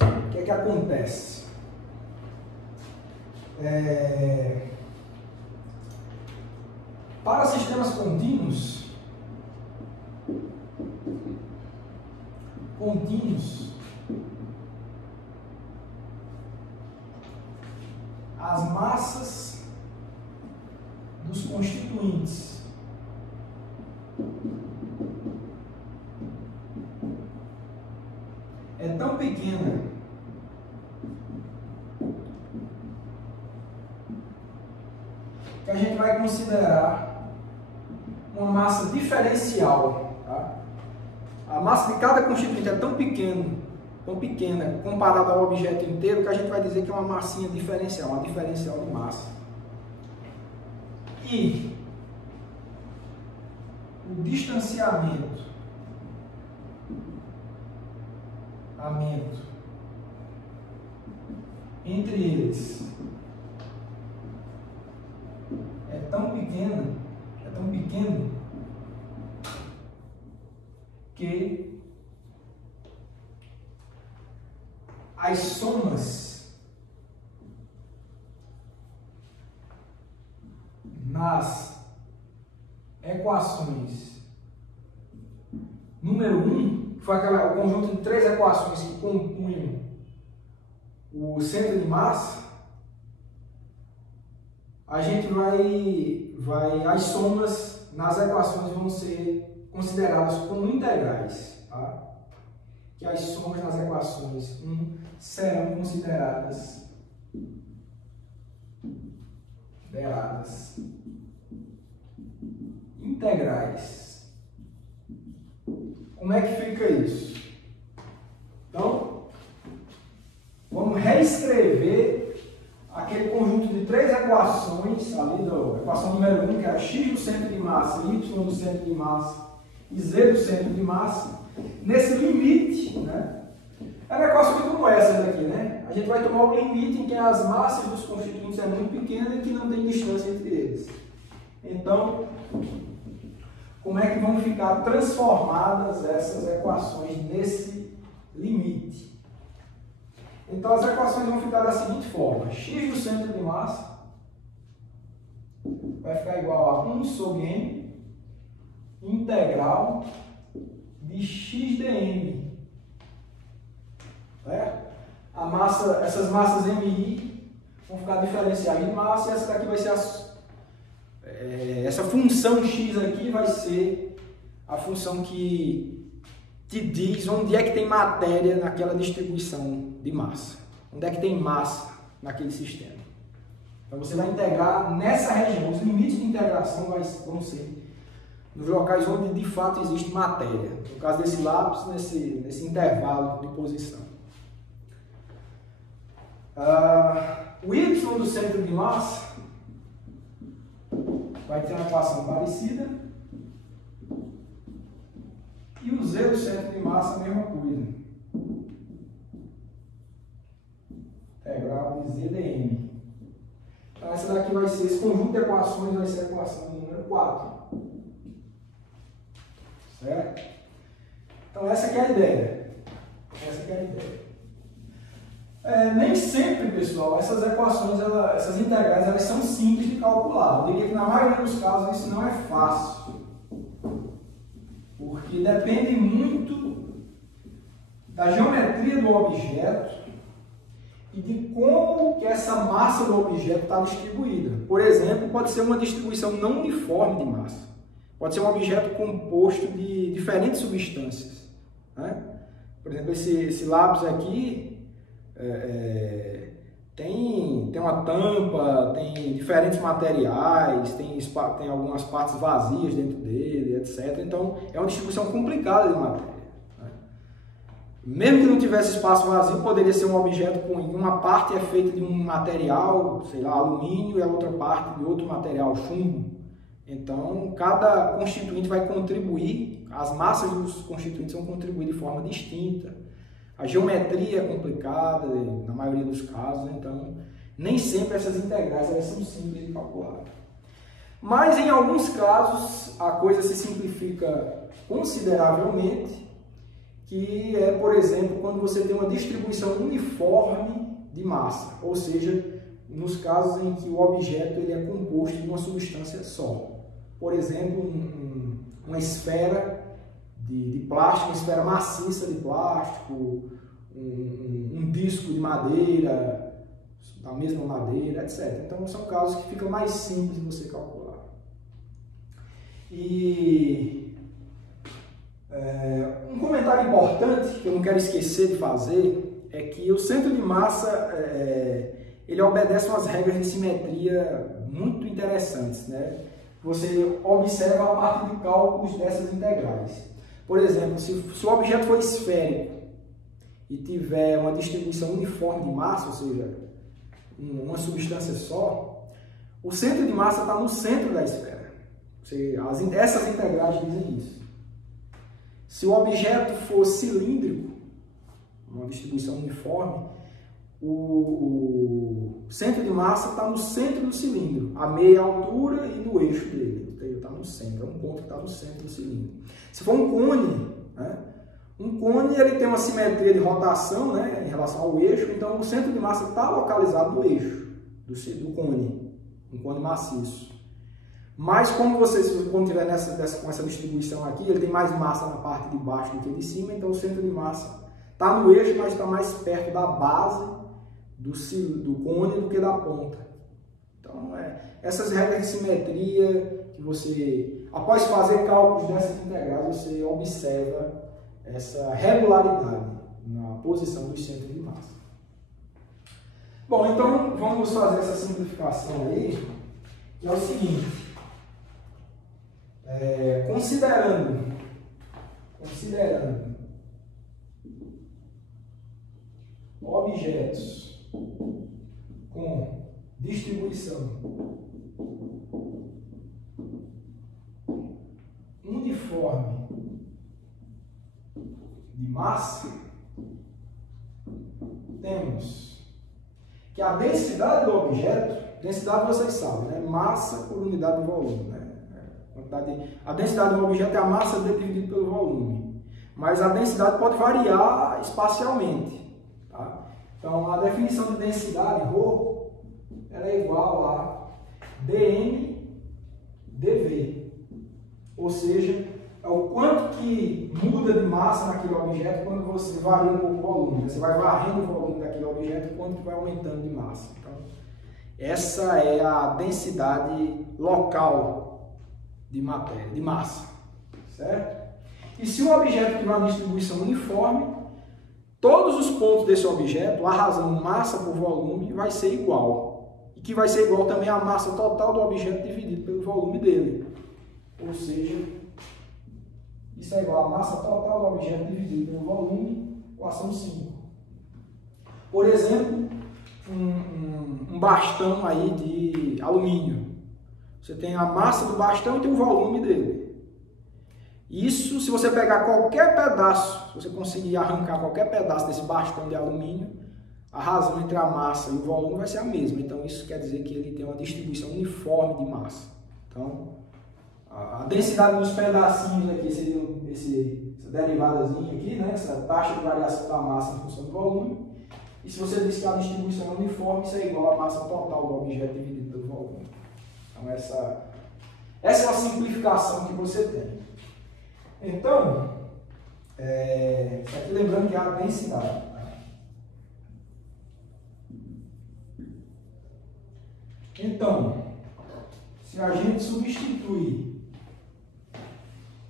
o que é que acontece? Para sistemas contínuos, as massas dos constituintes é tão pequena que a gente vai considerar uma massa diferencial. Tá? A massa de cada constituinte é tão pequena comparada ao objeto inteiro, que a gente vai dizer que é uma massinha diferencial, uma diferencial de massa. E o distanciamento entre eles é tão pequeno que as somas nas equações número 1, foi o conjunto de 3 equações que compunham o centro de massa, a gente as somas nas equações vão ser consideradas como integrais, tá? Que as somas nas equações 1 serão consideradas integrais. Como é que fica isso? Então, vamos reescrever aquele conjunto de 3 equações, ali da equação número 1, que era x do centro de massa, y do centro de massa e z do centro de massa, nesse limite, né? É uma equação como essa daqui, né? A gente vai tomar o limite em que as massas dos constituintes são muito pequenas e que não tem distância entre eles. Então, como é que vão ficar transformadas essas equações nesse limite? Então, as equações vão ficar da seguinte forma: x do centro de massa vai ficar igual a 1 sobre m integral de x dm. Certo? Essas massas mi vão ficar diferenciais de massa, e essa daqui vai ser essa função x aqui vai ser a função que te diz onde é que tem matéria naquela distribuição de massa, onde é que tem massa naquele sistema. Então você vai integrar nessa região, os limites de integração vão ser nos locais onde de fato existe matéria, no caso desse lápis, nesse intervalo de posição. O y do centro de massa vai ter uma equação parecida, e o z do centro de massa a mesma coisa. Integral de z dm. Então essa daqui vai ser, esse conjunto de equações vai ser a equação número 4. Certo? Então essa que é a ideia. Nem sempre, pessoal, essas equações, essas integrais, elas são simples de calcular. Eu diria que na maioria dos casos isso não é fácil, porque depende muito da geometria do objeto e de como que essa massa do objeto está distribuída. Por exemplo, pode ser uma distribuição não uniforme de massa. Pode ser um objeto composto de diferentes substâncias, né? Por exemplo, esse lápis aqui tem uma tampa, tem diferentes materiais, tem algumas partes vazias dentro dele, etc. Então, é uma distribuição complicada de matéria, né? Mesmo que não tivesse espaço vazio, poderia ser um objeto com uma parte é feita de um material, sei lá, alumínio, e a outra parte de outro material, chumbo. Então, cada constituinte vai contribuir, as massas dos constituintes vão contribuir de forma distinta. A geometria é complicada, na maioria dos casos, então nem sempre essas integrais elas são simples de calcular. Mas em alguns casos a coisa se simplifica consideravelmente, que é, por exemplo, quando você tem uma distribuição uniforme de massa, ou seja, nos casos em que o objeto ele é composto de uma substância só. Por exemplo, uma esfera de plástico, uma esfera maciça de plástico, um disco de madeira, da mesma madeira, etc. Então, são casos que ficam mais simples de você calcular. E um comentário importante que eu não quero esquecer de fazer é que o centro de massa ele obedece umas regras de simetria muito interessantes, né? Você observa a partir de cálculos dessas integrais. Por exemplo, se o objeto for esférico e tiver uma distribuição uniforme de massa, ou seja, uma substância só, o centro de massa está no centro da esfera. Essas integrais dizem isso. Se o objeto for cilíndrico, uma distribuição uniforme, o centro de massa está no centro do cilindro, a meia altura e no eixo dele. Está no centro, é um ponto que está no centro do cilindro. Se for um cone, né? Um cone ele tem uma simetria de rotação, né, em relação ao eixo, então o centro de massa está localizado no eixo do cone, um cone maciço. Mas como quando tiver com essa distribuição aqui, ele tem mais massa na parte de baixo do que de cima, então o centro de massa está no eixo, mas está mais perto da base do cone do que da ponta. Então, essas regras de simetria que você, após fazer cálculos dessas integrais, você observa essa regularidade na posição dos centros de massa. Bom, então vamos fazer essa simplificação aí, que é o seguinte. Considerando objetos com distribuição uniforme de massa, temos que a densidade do objeto, densidade vocês sabem, né? Massa por unidade de volume, né? A densidade de um objeto é a massa dele dividido pelo volume, mas a densidade pode variar espacialmente, tá? Então, a definição de densidade, ρ, ela é igual a dm dv, ou seja, é o quanto que muda de massa naquele objeto quando você varia um pouco o volume. Você vai varrendo o volume daquele objeto quanto vai aumentando de massa. Então, essa é a densidade local de matéria, de massa, certo? E se o objeto tiver uma distribuição uniforme, todos os pontos desse objeto, a razão massa por volume, vai ser igual. E que vai ser igual também à massa total do objeto dividido pelo volume dele. Ou seja, isso é igual à massa total do objeto dividido pelo volume, equação 5. Por exemplo, um bastão aí de alumínio. Você tem a massa do bastão e tem o volume dele. Isso, se você pegar qualquer pedaço, se você conseguir arrancar qualquer pedaço desse bastão de alumínio, a razão entre a massa e o volume vai ser a mesma. Então, isso quer dizer que ele tem uma distribuição uniforme de massa. Então, a densidade dos pedacinhos aqui seria essa derivadazinha aqui, né? Essa taxa de variação da massa em função do volume. E se você diz que a distribuição é uniforme, isso é igual à massa total do objeto dividido pelo volume. Então, essa é uma simplificação que você tem. Então, aqui lembrando que é a densidade. Então, se a gente substituir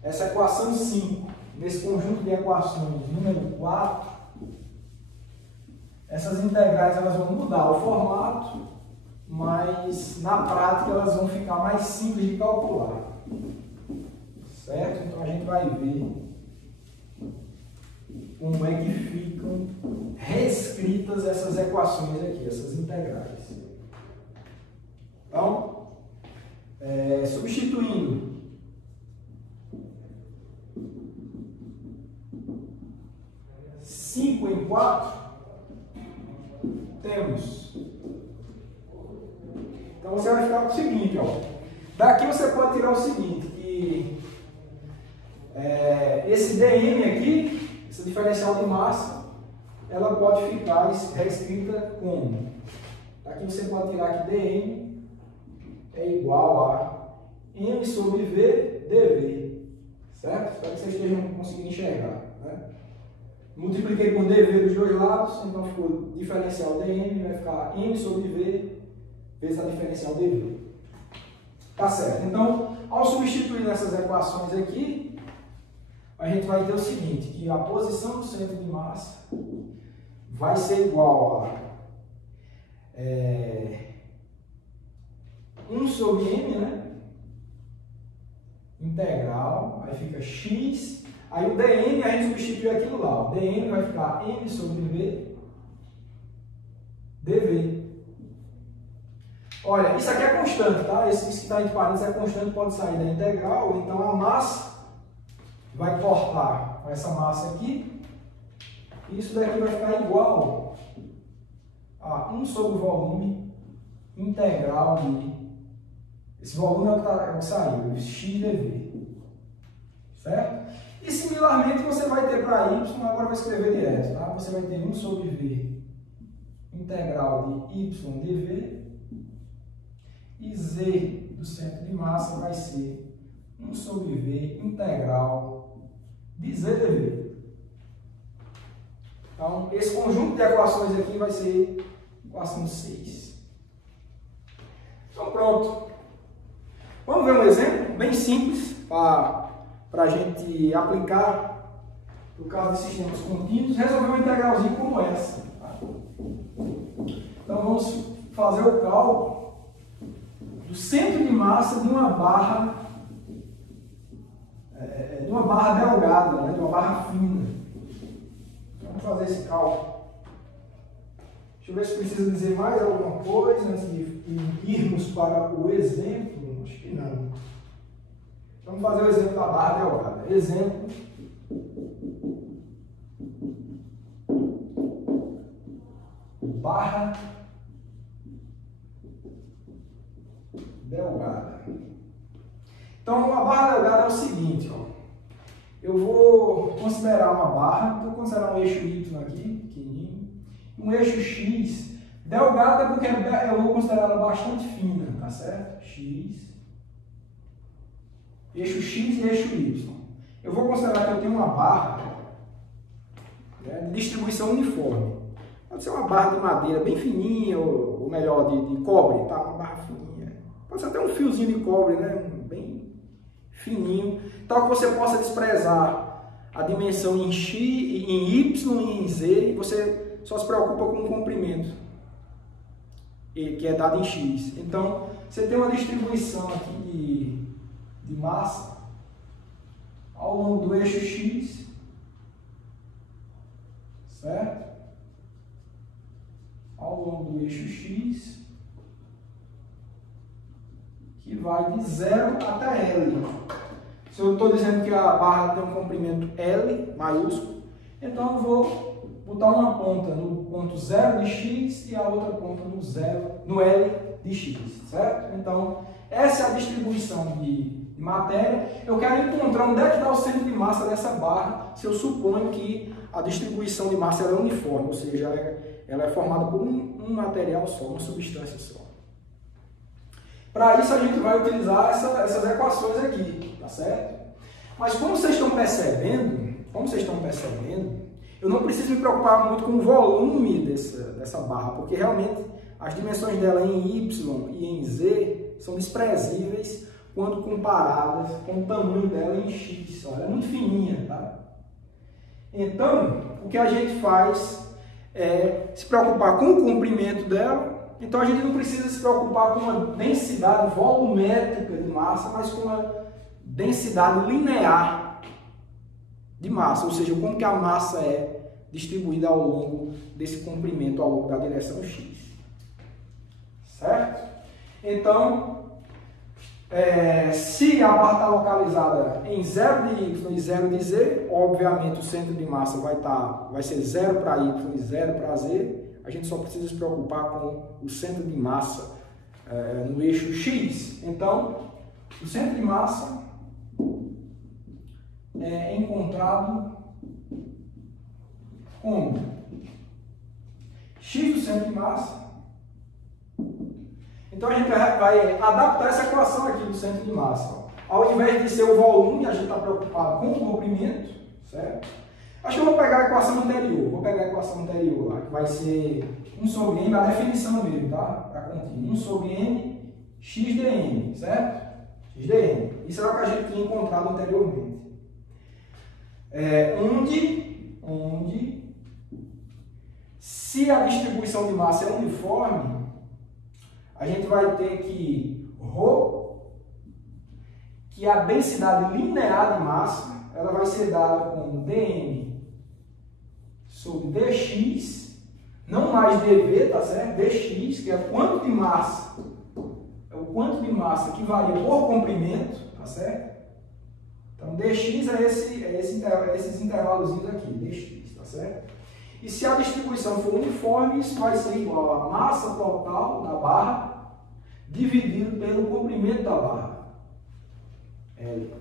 essa equação 5 nesse conjunto de equações número 4, essas integrais elas vão mudar o formato, mas na prática elas vão ficar mais simples de calcular. Certo? Então a gente vai ver como é que ficam reescritas essas equações aqui, essas integrais. Então, substituindo cinco em 4, temos. Então você vai ficar com o seguinte, ó. Daqui você pode tirar o seguinte, que esse dm aqui, essa diferencial de massa, ela pode ficar reescrita como? Daqui você pode tirar que dm é igual a m sobre v dv, certo? Espero que vocês estejam conseguindo enxergar, né? Multipliquei por dv dos dois lados, então ficou diferencial dm, vai ficar m sobre v vezes a diferencial dv. Tá certo? Então, ao substituir nessas equações aqui, a gente vai ter o seguinte, que a posição do centro de massa vai ser igual a 1 sobre m, né? Integral, aí fica x, aí o dm a gente substitui aquilo lá, o dm vai ficar m sobre v dv. Olha, isso aqui é constante, tá? Isso que está entre parênteses é constante, pode sair da integral, então a massa vai cortar com essa massa aqui, e isso daqui vai ficar igual a 1 sobre o volume integral de... Esse volume é o que saiu, x dv. Certo? E similarmente você vai ter para y, agora eu vou escrever direto, tá? Você vai ter 1 sobre v integral de y dv, e z do centro de massa vai ser 1 sobre v integral de z dv. Então, esse conjunto de equações aqui vai ser equação 6. Então, pronto. Vamos ver um exemplo bem simples para a gente aplicar no caso de sistemas contínuos, resolver uma integralzinha como essa. Tá? Então, vamos fazer o cálculo do centro de massa de uma barra delgada, né? De uma barra fina. Vamos fazer esse cálculo. Deixa eu ver se precisa dizer mais alguma coisa antes de irmos para o exemplo. Acho que não. Vamos fazer o exemplo da barra delgada. Exemplo. Barra delgada. Então, a barra delgada é o seguinte, ó. Eu vou considerar uma barra, vou considerar um eixo Y aqui, pequenininho, um eixo X, delgada porque eu vou considerar ela bastante fina, tá certo? Eixo X e eixo Y. Eu vou considerar que eu tenho uma barra, né, de distribuição uniforme. Pode ser uma barra de madeira bem fininha, ou melhor, de cobre, tá? Uma barra fininha. Pode ser até um fiozinho de cobre, né? Bem fininho, tal que você possa desprezar a dimensão em X, em Y e em Z, e você só se preocupa com o comprimento, que é dado em X. Então, você tem uma distribuição aqui de massa ao longo do eixo X, certo? Ao longo do eixo X, que vai de 0 até L. Se eu estou dizendo que a barra tem um comprimento L, maiúsculo, então eu vou botar uma ponta no ponto 0 de X e a outra ponta no L de X, certo? Então, essa é a distribuição de matéria. Eu quero encontrar onde é que está o centro de massa dessa barra, se eu suponho que a distribuição de massa é uniforme, ou seja, ela é formada por um material só, uma substância só. Para isso a gente vai utilizar essas equações aqui, tá certo? Mas como vocês estão percebendo, eu não preciso me preocupar muito com o volume dessa barra, porque realmente as dimensões dela em Y e em Z são desprezíveis quando comparadas com o tamanho dela em X. Ela é muito fininha, tá? Então, o que a gente faz é se preocupar com o comprimento dela. Então a gente não precisa se preocupar com uma densidade volumétrica de massa, mas com uma densidade linear de massa, ou seja, como que a massa é distribuída ao longo desse comprimento, ao longo da direção X. Certo? Então, se a barra está localizada em 0 de Y e 0 de Z, obviamente o centro de massa vai ser 0 para Y e 0 para Z. A gente só precisa se preocupar com o centro de massa no eixo X. Então, o centro de massa é encontrado como X do centro de massa. Então, a gente vai adaptar essa equação aqui do centro de massa. Ao invés de ser o volume, a gente está preocupado com o comprimento, certo? Acho que eu vou pegar a equação anterior, lá, que vai ser 1 sobre m, a definição mesmo, tá? Para contínuo. 1 sobre m, x dm, certo? X dm. Isso era o que a gente tinha encontrado anteriormente. Onde, se a distribuição de massa é uniforme, a gente vai ter que ρ, que é a densidade linear de massa, ela vai ser dada como dm sobre dx, não mais dv, tá certo? dx, que é o quanto de massa, que varia por comprimento, tá certo? Então, dx esses intervalozinhos aqui, dx, tá certo? E se a distribuição for uniforme, isso vai ser igual a massa total da barra dividido pelo comprimento da barra. L.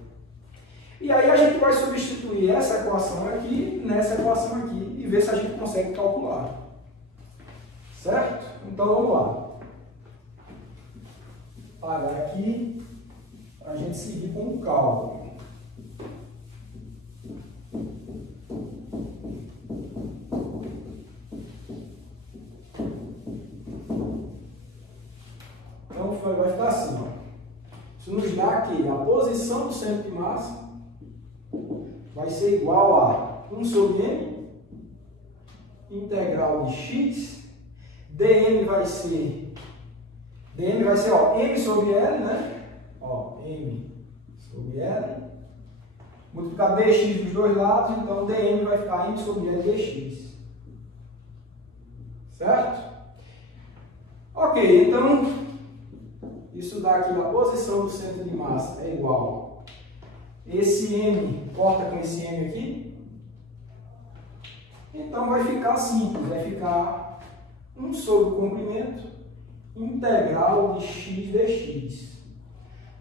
E aí a gente vai substituir essa equação aqui nessa equação aqui e ver se a gente consegue calcular. Certo? Então vamos lá. Parar aqui para a gente seguir com o cálculo. Então vai ficar assim, ó. Isso nos dá que a posição do centro de massa vai ser igual a 1 sobre m integral de x, dm vai ser ó, m sobre l, né? Ó, m sobre l, multiplicar dx dos dois lados, então dm vai ficar m sobre l dx. Certo? Ok, então isso dá aqui a posição do centro de massa é igual. Esse m corta com esse m aqui. Então vai ficar simples, vai ficar 1 sobre o comprimento integral de x dx.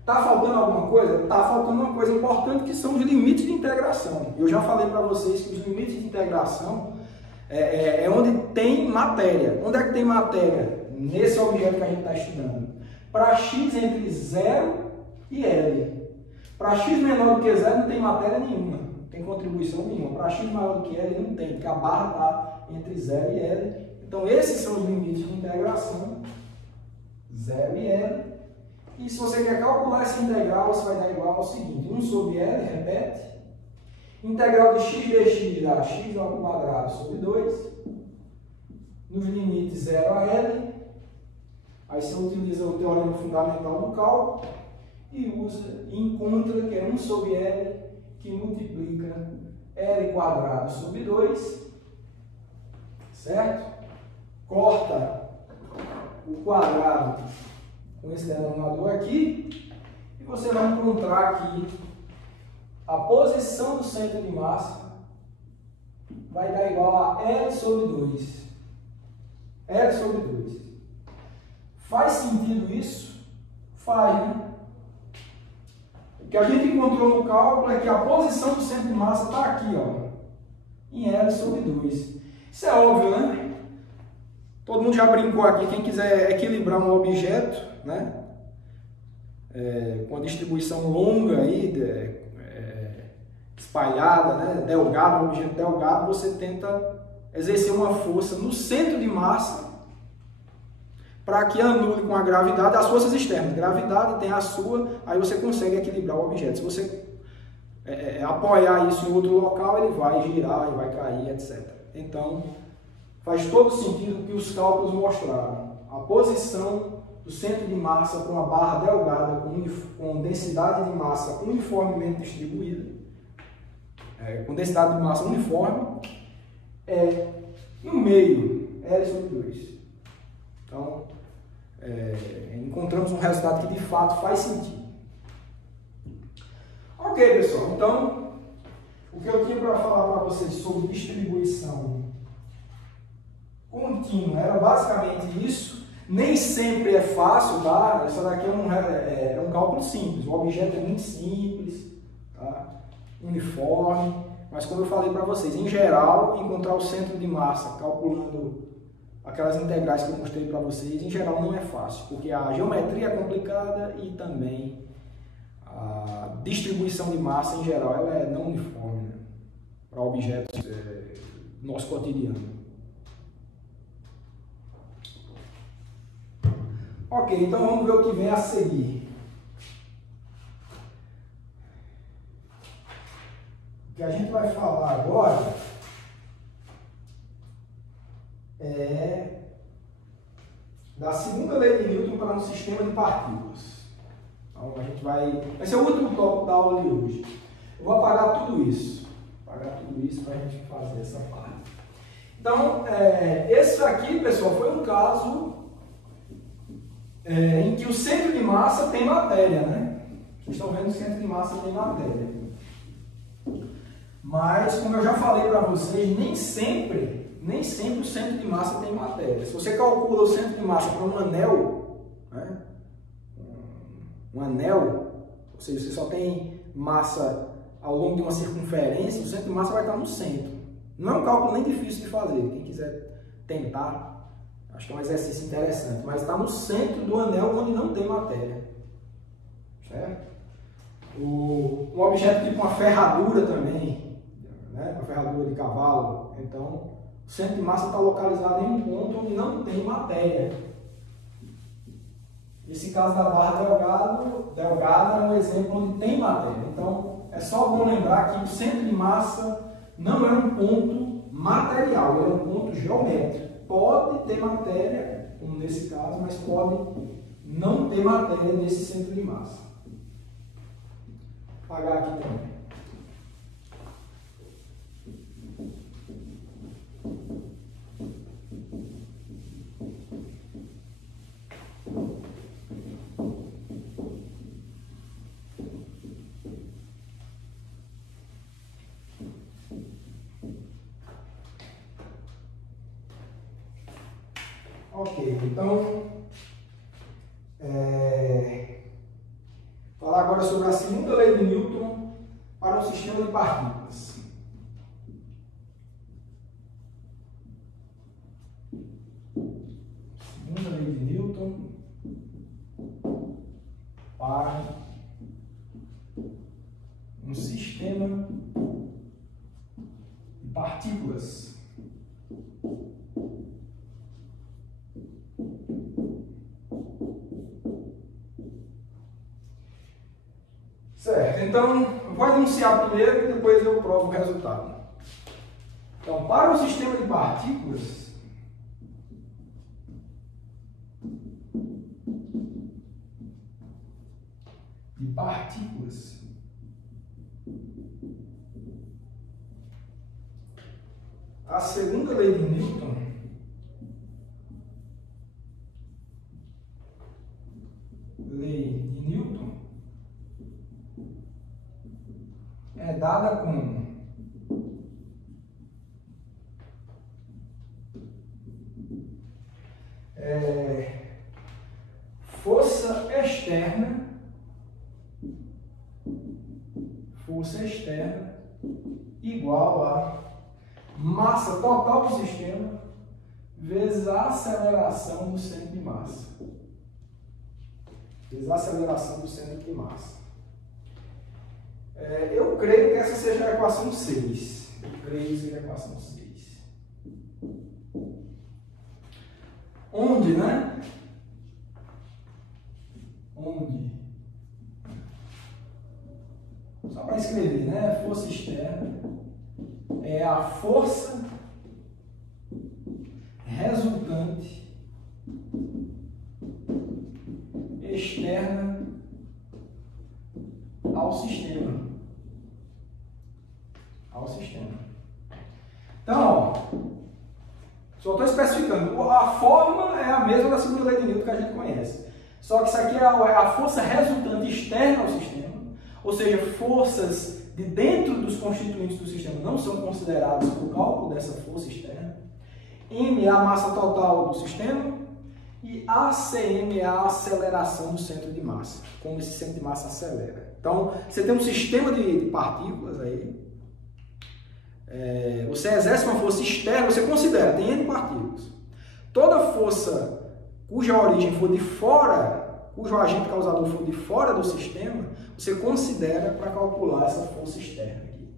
Tá faltando alguma coisa? Tá faltando uma coisa importante que são os limites de integração. Eu já falei para vocês que os limites de integração é onde tem matéria. Onde é que tem matéria? Nesse objeto que a gente está estudando. Para x entre 0 e L. Para x menor do que 0 não tem matéria nenhuma, não tem contribuição nenhuma. Para x maior do que L não tem, porque a barra está entre 0 e L. Então esses são os limites de integração, 0 e L. E se você quer calcular essa integral, você vai dar igual ao seguinte, 1 sobre L, repete, integral de x dx dá x ao quadrado sobre 2, nos limites 0 a L. Aí você utiliza o teorema fundamental do cálculo e encontra que é 1 sobre L que multiplica L quadrado sobre 2, certo? Corta o quadrado com esse denominador aqui e você vai encontrar aqui a posição do centro de massa vai dar igual a L sobre 2. L sobre 2. Faz sentido isso? Faz, né? O que a gente encontrou no cálculo é que a posição do centro de massa está aqui, ó, em L sobre 2. Isso é óbvio, né? Todo mundo já brincou aqui, quem quiser equilibrar um objeto, né? Com a distribuição longa aí, espalhada, né? Delgado, um objeto delgado, você tenta exercer uma força no centro de massa para que anule com a gravidade as forças externas. Gravidade tem a sua, aí você consegue equilibrar o objeto. Se você apoiar isso em outro local, ele vai girar, ele vai cair, etc. Então, faz todo sentido o que os cálculos mostraram. A posição do centro de massa para uma barra delgada com densidade de massa uniformemente distribuída, com densidade de massa uniforme, no meio, L sobre 2. Então, encontramos um resultado que de fato faz sentido. Ok, pessoal. Então, o que eu tinha para falar para vocês sobre distribuição contínua era basicamente isso. Nem sempre é fácil, tá? Essa daqui é um cálculo simples. O objeto é muito simples, tá? Uniforme. Mas como eu falei para vocês, em geral, encontrar o centro de massa calculando aquelas integrais que eu mostrei para vocês, em geral não é fácil, porque a geometria é complicada e também a distribuição de massa, em geral, ela é não uniforme, né? Para objetos do nosso cotidiano. Ok, então vamos ver o que vem a seguir. O que a gente vai falar agora da segunda lei de Newton para um sistema de partículas. Então, a gente vai ser o último tópico da aula de hoje. Eu vou apagar tudo isso. Para a gente fazer essa parte. Então, esse aqui, pessoal, foi um caso em que o centro de massa tem matéria, né? Vocês estão vendo que o centro de massa tem matéria. Mas, como eu já falei para vocês, nem sempre o centro de massa tem matéria. Se você calcula o centro de massa para um anel, né? Um anel, ou seja, você só tem massa ao longo de uma circunferência, o centro de massa vai estar no centro. Não é um cálculo nem difícil de fazer. Quem quiser tentar, acho que é um exercício interessante. Mas está no centro do anel onde não tem matéria. Certo? Um objeto tipo uma ferradura também, né? Uma ferradura de cavalo. Então, o centro de massa está localizado em um ponto onde não tem matéria. Esse caso da barra delgada é um exemplo onde tem matéria. Então, é só bom lembrar que o centro de massa não é um ponto material, é um ponto geométrico. Pode ter matéria, como nesse caso, mas pode não ter matéria nesse centro de massa. Vou apagar aqui também. Ok, então, falar agora sobre a segunda lei de Newton para um sistema de partículas. Segunda lei de Newton para um sistema de partículas. Certo, então vou enunciar primeiro e depois eu provo o resultado. Então, para o sistema de partículas, a segunda lei de Newton é dada como força externa igual a massa total do sistema vezes a aceleração do centro de massa. Eu creio que essa seja a equação 6. Onde, né? Só para escrever, né? Força externa é a força resultante externa ao sistema. Então, só estou especificando. A forma é a mesma da segunda lei de Newton que a gente conhece. Só que isso aqui é a força resultante externa ao sistema, ou seja, forças de dentro dos constituintes do sistema não são consideradas para o cálculo dessa força externa. M é a massa total do sistema e ACM é a aceleração do centro de massa, como esse centro de massa acelera. Então, você tem um sistema de partículas aí, você exerce uma força externa, você considera, tem N partículas. Toda força cuja origem for de fora, cujo agente causador for de fora do sistema, você considera para calcular essa força externa aqui.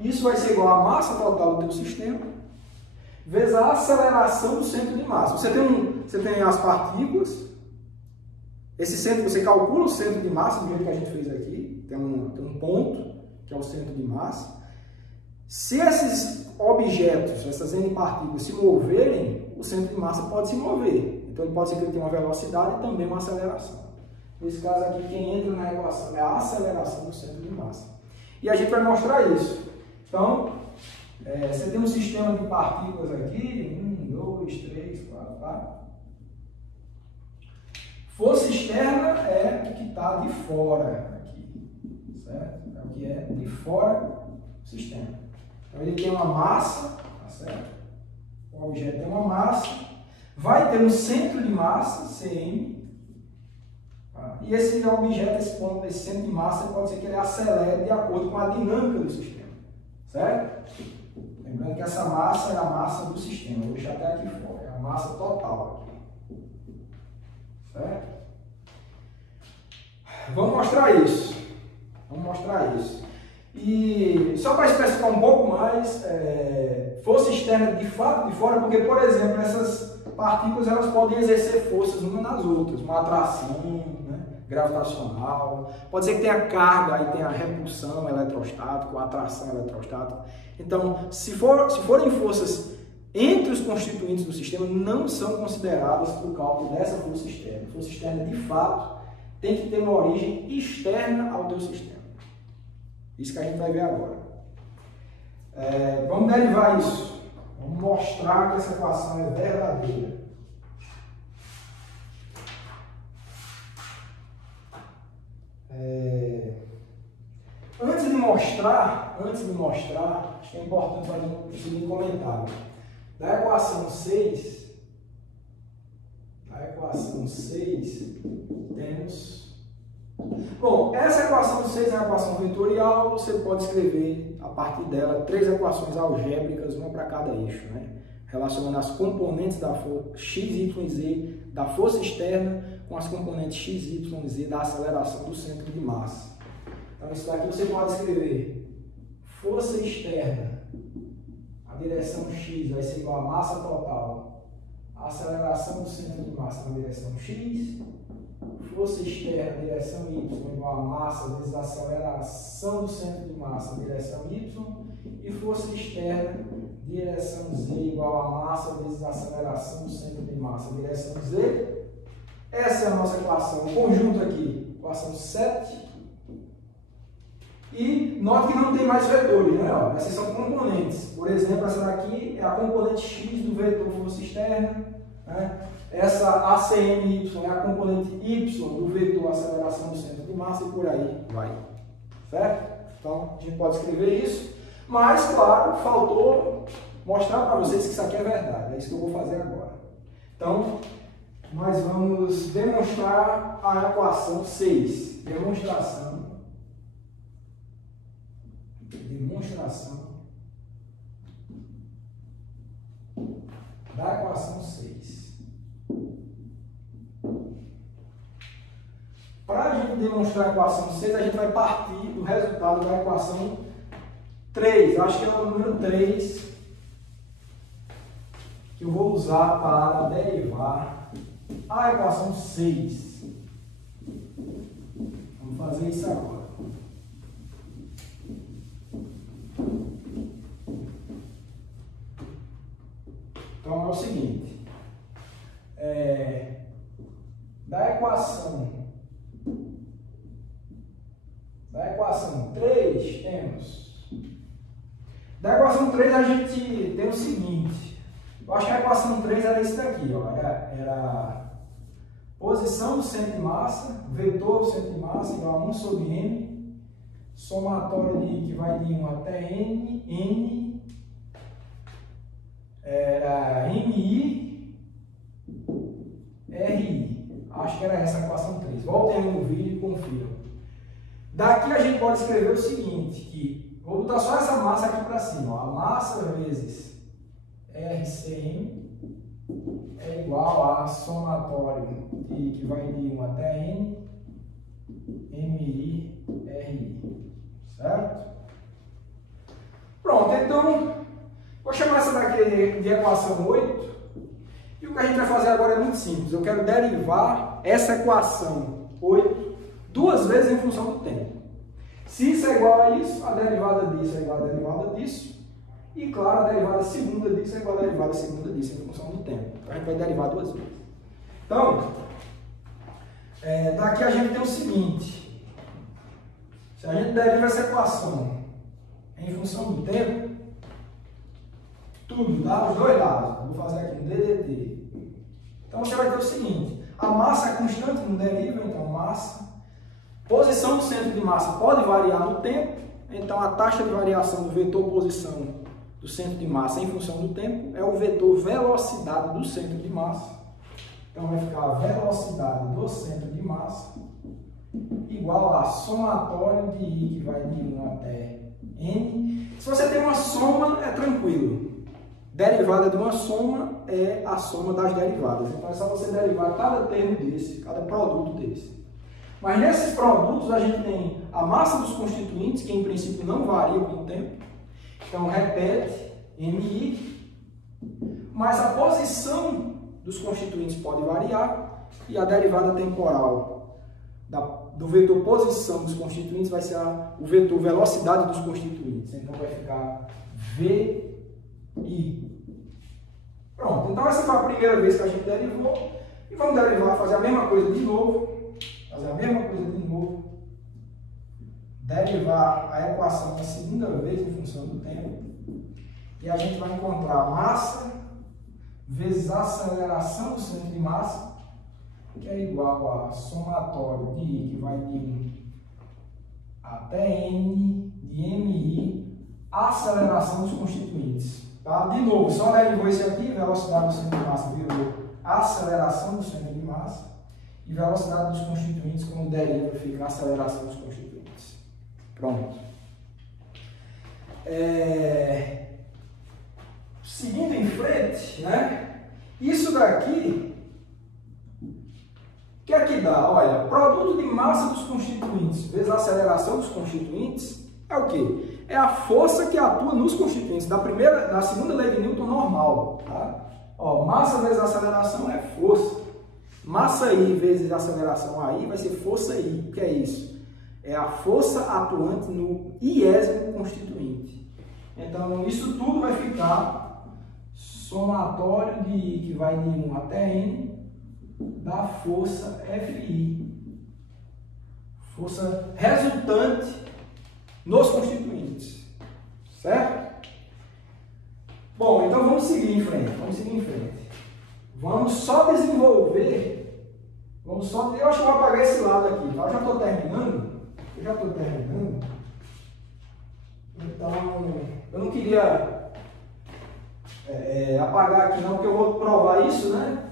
Isso vai ser igual à massa total do teu sistema, vezes a aceleração do centro de massa. Você tem as partículas, esse centro, você calcula o centro de massa do jeito que a gente fez aqui, tem um ponto, que é o centro de massa. Se esses objetos, essas N partículas se moverem, o centro de massa pode se mover. Então ele pode ser que ele tenha uma velocidade e também uma aceleração. Nesse caso aqui, quem entra na equação é a aceleração do centro de massa. E a gente vai mostrar isso. Então, você tem um sistema de partículas aqui, 1, 2, 3, 4, tá? Força externa é o que está de fora aqui, certo? É o que é de fora do sistema. Então ele tem uma massa, tá certo? O objeto tem uma massa, vai ter um centro de massa, Cm, tá? E esse objeto, esse centro de massa, pode ser que ele acelere de acordo com a dinâmica do sistema, certo? Lembrando que essa massa é a massa do sistema, vou deixar até aqui fora, é a massa total aqui. Certo? Vamos mostrar isso. E só para especificar um pouco mais, força externa de fato de fora, porque, por exemplo, essas partículas elas podem exercer forças umas nas outras, uma atração, né, gravitacional, pode ser que tenha carga, aí tenha repulsão eletrostática, atração eletrostática. Então, se forem forças entre os constituintes do sistema, não são consideradas para o cálculo dessa força externa. A força externa, de fato, tem que ter uma origem externa ao teu sistema. Isso que a gente vai ver agora. Vamos derivar isso. Vamos mostrar que essa equação é verdadeira. Antes de mostrar, acho que é importante fazer um seguinte comentário. Da equação 6, temos... Bom, essa equação 6 é uma equação vetorial, você pode escrever, a partir dela, 3 equações algébricas, uma para cada eixo, né? Relacionando as componentes da força x, y e z da força externa com as componentes x, y e z da aceleração do centro de massa. Então, isso daqui você pode escrever força externa, a direção x vai ser igual a massa total, a aceleração do centro de massa na direção x, força externa, direção y, igual a massa vezes a aceleração do centro de massa na direção y, e força externa, direção z, igual a massa vezes a aceleração do centro de massa na direção z. Essa é a nossa equação, o conjunto aqui, equação 7. E note que não tem mais vetores, né? Ó, essas são componentes. Por exemplo, essa daqui é a componente x do vetor força externa, né? Essa ACMY é a componente y do vetor aceleração do centro de massa e por aí vai. Certo? Então, a gente pode escrever isso. Mas, claro, faltou mostrar para vocês que isso aqui é verdade. É isso que eu vou fazer agora. Então, nós vamos demonstrar a equação 6. Demonstração da equação 6. Para a gente demonstrar a equação 6, a gente vai partir do resultado da equação 3. Acho que é o número 3 que eu vou usar para derivar a equação 6. Vamos fazer isso agora. Então é o seguinte, da equação 3 temos, da equação 3 a gente tem o seguinte, eu acho que a equação 3 era isso daqui, ó, era posição do centro de massa, vetor do centro de massa igual a 1 sobre m, somatório que vai de 1 até n, era MI, RI. Acho que era essa a equação 3. Voltem no vídeo e confiram. Daqui a gente pode escrever o seguinte, que vou botar só essa massa aqui para cima. Ó, a massa vezes RCM é igual a somatório que vai de 1 até N, MI, RI. Certo? Pronto, então... Vou chamar essa daqui de equação 8, e o que a gente vai fazer agora é muito simples. Eu quero derivar essa equação 8 duas vezes em função do tempo. Se isso é igual a isso, a derivada disso é igual a derivada disso, e claro, a derivada segunda disso é igual a derivada segunda disso em função do tempo. Então a gente vai derivar duas vezes. Então, daqui a gente tem o seguinte, se a gente deriva essa equação em função do tempo, tudo dá os dois lados. Vou fazer aqui um DDT. Então você vai ter o seguinte, a massa é constante no deriva, então massa, posição do centro de massa pode variar no tempo, então a taxa de variação do vetor posição do centro de massa em função do tempo é o vetor velocidade do centro de massa. Então vai ficar a velocidade do centro de massa igual a somatório de I, que vai de 1 até N. Se você tem uma soma, é tranquilo. Derivada de uma soma é a soma das derivadas. Então é só você derivar cada termo desse, cada produto desse. Mas nesses produtos a gente tem a massa dos constituintes, que em princípio não varia com o tempo. Então repete MI, mas a posição dos constituintes pode variar e a derivada temporal do vetor posição dos constituintes vai ser o vetor velocidade dos constituintes. Então vai ficar VI. Pronto, então essa foi a primeira vez que a gente derivou. E vamos derivar, fazer a mesma coisa de novo. Derivar a equação a segunda vez em função do tempo. E a gente vai encontrar massa vezes a aceleração do centro de massa, que é igual a somatório de I, que vai de 1 até N de MI, a aceleração dos constituintes. Tá? De novo, só derivou esse aqui, velocidade do centro de massa virou aceleração do centro de massa, e velocidade dos constituintes, como deriva, fica a aceleração dos constituintes. Pronto. Seguindo em frente, né? Isso daqui, o que é que dá? Olha, produto de massa dos constituintes vezes a aceleração dos constituintes é o quê? É a força que atua nos constituintes. Da segunda lei de Newton normal. Tá? Ó, massa vezes aceleração é força. Massa I vezes aceleração AI vai ser força I. O que é isso? É a força atuante no iésimo constituinte. Então, isso tudo vai ficar somatório de I, que vai de 1 até N, da força FI. Força resultante nos constituintes. Certo? Bom, então vamos seguir em frente. Vamos só desenvolver. Eu acho que eu vou apagar esse lado aqui. Tá? Eu já estou terminando. Então, eu não queria apagar aqui não, porque eu vou provar isso, né?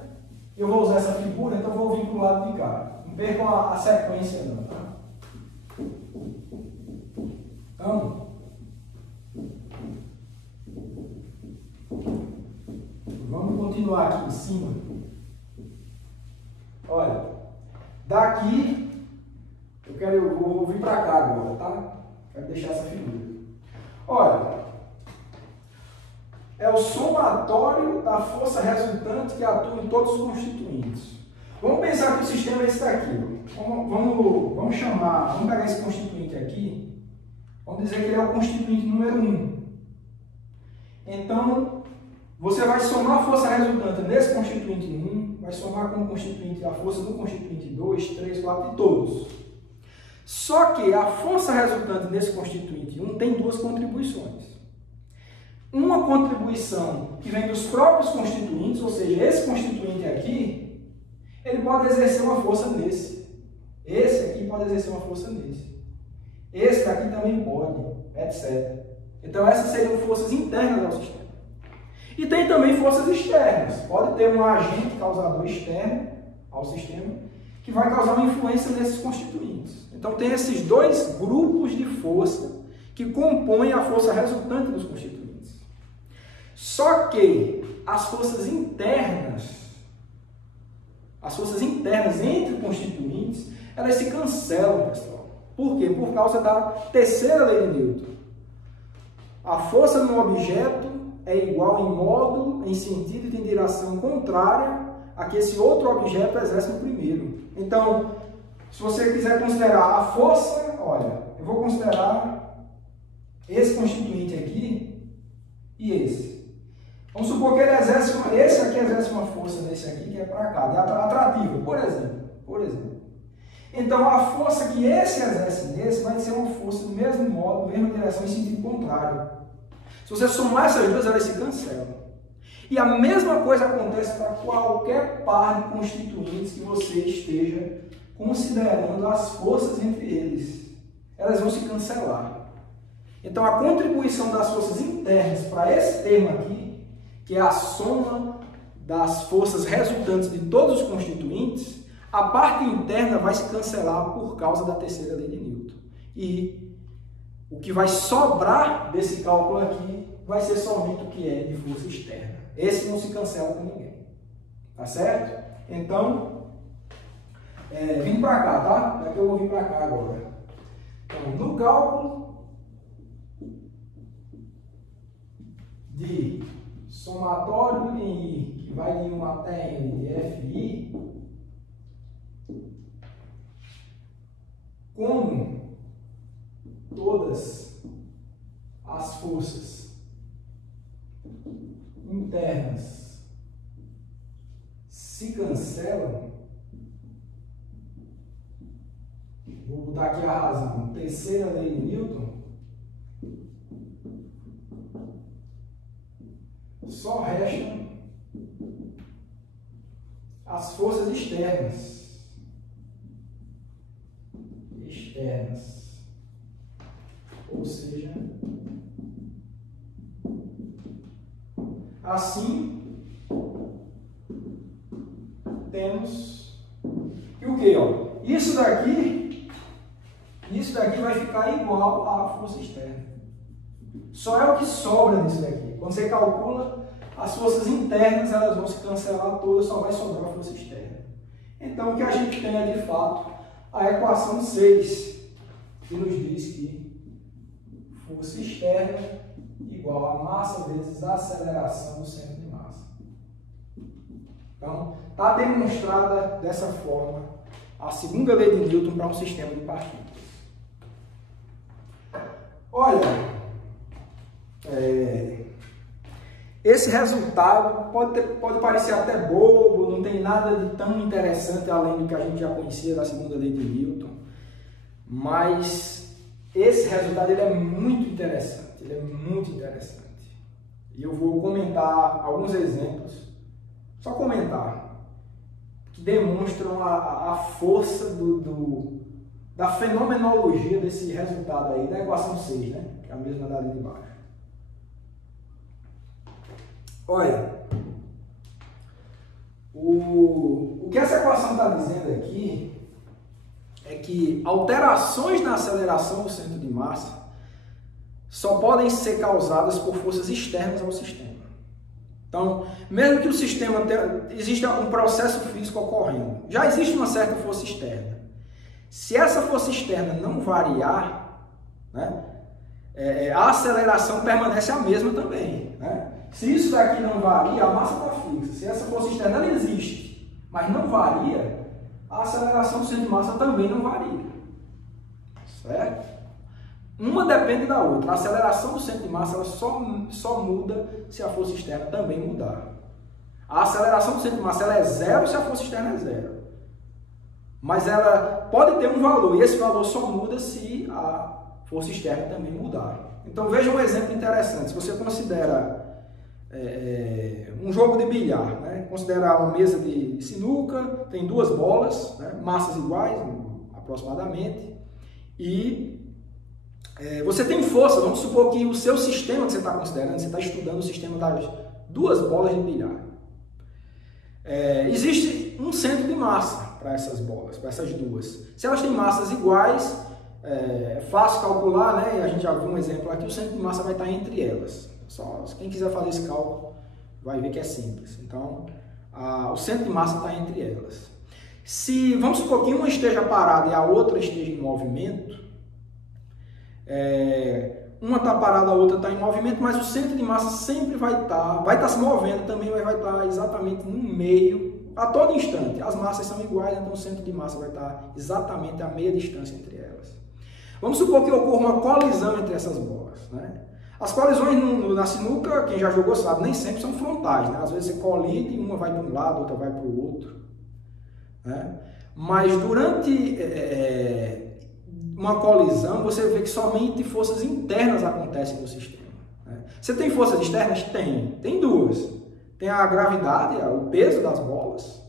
Eu vou usar essa figura, então eu vou vir para o lado de cá. Não percam a sequência não, tá? Então, vamos continuar aqui em cima. Olha, daqui, eu vou vir para cá agora, tá? Quero deixar essa figura. Olha, é o somatório da força resultante que atua em todos os constituintes. Vamos pensar que o sistema é esse daqui. Vamos pegar esse constituinte aqui, vamos dizer que ele é o constituinte número 1. Então, você vai somar a força resultante nesse constituinte 1, vai somar com o constituinte a força do constituinte 2, 3, 4 e todos. Só que a força resultante nesse constituinte 1 tem duas contribuições. Uma contribuição que vem dos próprios constituintes, ou seja, esse constituinte aqui, ele pode exercer uma força nesse. Esse aqui pode exercer uma força nesse. Esse daqui também pode, etc. Então essas seriam forças internas ao sistema. E tem também forças externas. Pode ter um agente causador externo ao sistema que vai causar uma influência nesses constituintes. Então tem esses dois grupos de força que compõem a força resultante dos constituintes. Só que as forças internas entre constituintes, elas se cancelam, pessoal. Por quê? Por causa da terceira lei de Newton. A força no objeto é igual em módulo, em sentido e em direção contrária a que esse outro objeto exerce no primeiro. Então, se você quiser considerar a força, olha, eu vou considerar esse constituinte aqui e esse. Vamos supor que ele exerce esse aqui exerce uma força nesse aqui que é para cá, é atrativa, por exemplo. Então a força que esse exerce nesse vai ser uma força do mesmo modo, mesma direção em sentido contrário. Se você somar essas duas, elas se cancelam. E a mesma coisa acontece para qualquer par de constituintes que você esteja considerando as forças entre eles. Elas vão se cancelar. Então a contribuição das forças internas para esse termo aqui, que é a soma das forças resultantes de todos os constituintes, a parte interna vai se cancelar por causa da terceira lei de Newton. E o que vai sobrar desse cálculo aqui vai ser somente o que é de força externa. Esse não se cancela com ninguém. Tá certo? Então, vim para cá, tá? Daqui eu vou vir para cá agora. Então, no cálculo de somatório de I, que vai de 1 até N de FI, como todas as forças internas se cancelam, vou botar aqui a razão, terceira lei de Newton, só restam as forças externas. Ou seja, assim temos e o que? Isso daqui vai ficar igual à força externa. Só é o que sobra nisso daqui. Quando você calcula, as forças internas elas vão se cancelar todas, só vai sobrar a força externa. Então o que a gente tem é de fato a equação 6, que nos diz que força externa igual a massa vezes a aceleração do centro de massa. Então, está demonstrada dessa forma a segunda lei de Newton para um sistema de partículas. Olha, esse resultado pode parecer até bobo, não tem nada de tão interessante além do que a gente já conhecia da segunda lei de Newton, mas esse resultado ele é muito interessante, E eu vou comentar alguns exemplos, só comentar, que demonstram a força da fenomenologia desse resultado aí, da equação 6, né? Que é a mesma dali de baixo. Olha, o que essa equação está dizendo aqui é que alterações na aceleração do centro de massa só podem ser causadas por forças externas ao sistema. Então, mesmo que o sistema exista um processo físico ocorrendo, já existe uma certa força externa. Se essa força externa não variar, né, a aceleração permanece a mesma também, né? Se isso daqui não varia, a massa está fixa. Se essa força externa ela existe, mas não varia, a aceleração do centro de massa também não varia. Certo? Uma depende da outra. A aceleração do centro de massa ela só muda se a força externa também mudar. A aceleração do centro de massa ela é zero se a força externa é zero. Mas ela pode ter um valor, e esse valor só muda se a força externa também mudar. Então veja um exemplo interessante. Se você considera um jogo de bilhar, né? Considerar uma mesa de sinuca, tem duas bolas, né? Massas iguais, aproximadamente, e você tem força. Vamos supor que o seu sistema que você está considerando, você está estudando o sistema das duas bolas de bilhar. Existe um centro de massa para essas bolas, para essas duas. Se elas têm massas iguais, é fácil calcular, né? E a gente já viu um exemplo aqui, o centro de massa vai estar entre elas. Só quem quiser fazer esse cálculo vai ver que é simples. Então, o centro de massa está entre elas. Se, vamos supor que uma esteja parada e a outra esteja em movimento, uma está parada, a outra está em movimento, mas o centro de massa sempre vai estar se movendo também, mas vai estar exatamente no meio, a todo instante. As massas são iguais, então o centro de massa vai estar exatamente a meia distância entre elas. Vamos supor que ocorra uma colisão entre essas bolas, né? As colisões na sinuca, quem já jogou sabe, nem sempre são frontais, né? Às vezes você colide e uma vai para um lado, outra vai para o outro, né? Mas durante uma colisão, você vê que somente forças internas acontecem no sistema, né? Você tem forças externas? Tem duas. Tem a gravidade, o peso das bolas,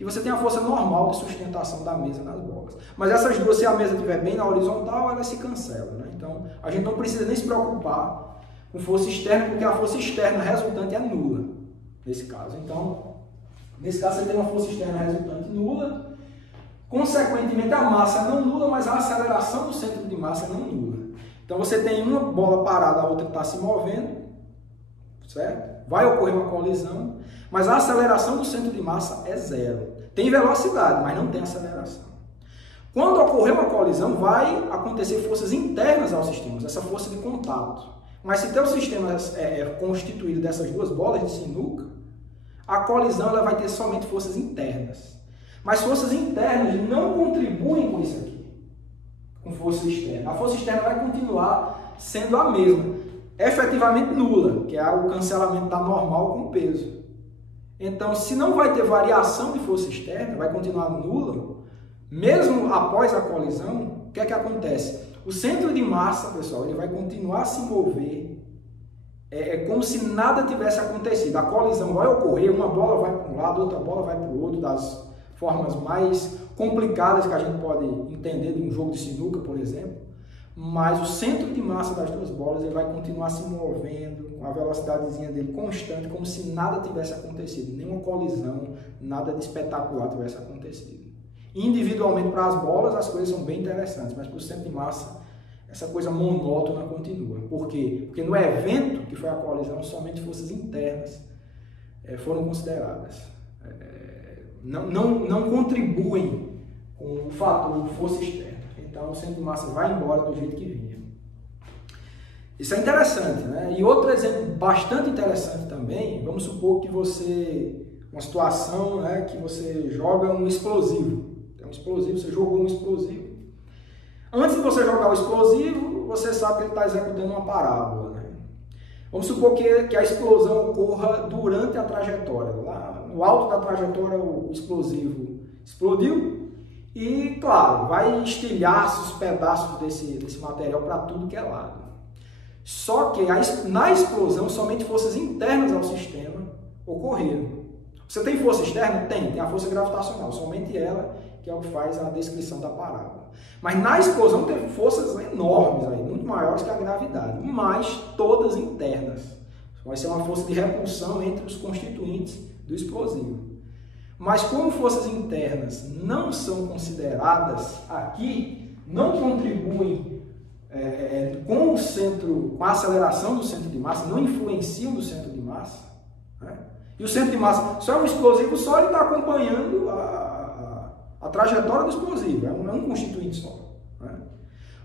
e você tem a força normal de sustentação da mesa nas bolas. Mas essas duas, se a mesa estiver bem na horizontal, elas se cancelam, né? Então, a gente não precisa nem se preocupar com força externa, porque a força externa resultante é nula, nesse caso. Então, nesse caso, você tem uma força externa resultante nula, consequentemente, a massa é não nula, mas a aceleração do centro de massa é não nula. Então, você tem uma bola parada, a outra que está se movendo, certo? Vai ocorrer uma colisão, mas a aceleração do centro de massa é zero. Tem velocidade, mas não tem aceleração. Quando ocorrer uma colisão, vai acontecer forças internas ao sistema, essa força de contato. Mas se teu sistema é constituído dessas duas bolas de sinuca, a colisão ela vai ter somente forças internas. Mas forças internas não contribuem com isso aqui, com força externa. A força externa vai continuar sendo a mesma, efetivamente nula, que é o cancelamento da normal com peso. Então, se não vai ter variação de força externa, vai continuar nula, mesmo após a colisão, o que é que acontece? O centro de massa, pessoal, ele vai continuar a se mover, como se nada tivesse acontecido. A colisão vai ocorrer, uma bola vai para um lado, outra bola vai para o outro, das formas mais complicadas que a gente pode entender de um jogo de sinuca, por exemplo. Mas o centro de massa das duas bolas ele vai continuar se movendo, com a velocidadezinha dele constante, como se nada tivesse acontecido, nenhuma colisão, nada de espetacular tivesse acontecido. Individualmente, para as bolas, as coisas são bem interessantes, mas para o centro de massa, essa coisa monótona continua. Por quê? Porque no evento que foi a colisão, somente forças internas foram consideradas. Não contribuem com o fator força externa. Então, o centro de massa vai embora do jeito que vinha. Isso é interessante, né? E outro exemplo bastante interessante também, vamos supor que uma situação, né, que você joga um explosivo. Tem um explosivo, você jogou um explosivo. Antes de você jogar o explosivo, você sabe que ele está executando uma parábola, né? Vamos supor que a explosão ocorra durante a trajetória. Lá no alto da trajetória, o explosivo explodiu e, claro, vai estilhaços, pedaços desse material para tudo que é lado. Só que na explosão, somente forças internas ao sistema ocorreram. Você tem força externa? Tem a força gravitacional, somente ela que é o que faz a descrição da parábola. Mas na explosão teve forças enormes, aí, muito maiores que a gravidade, mas todas internas. Vai ser uma força de repulsão entre os constituintes do explosivo. Mas como forças internas não são consideradas aqui, não contribuem com a aceleração do centro de massa, não influenciam no centro de massa, né? E o centro de massa só é um explosivo, só ele está acompanhando a trajetória do explosivo, é um constituinte só, né?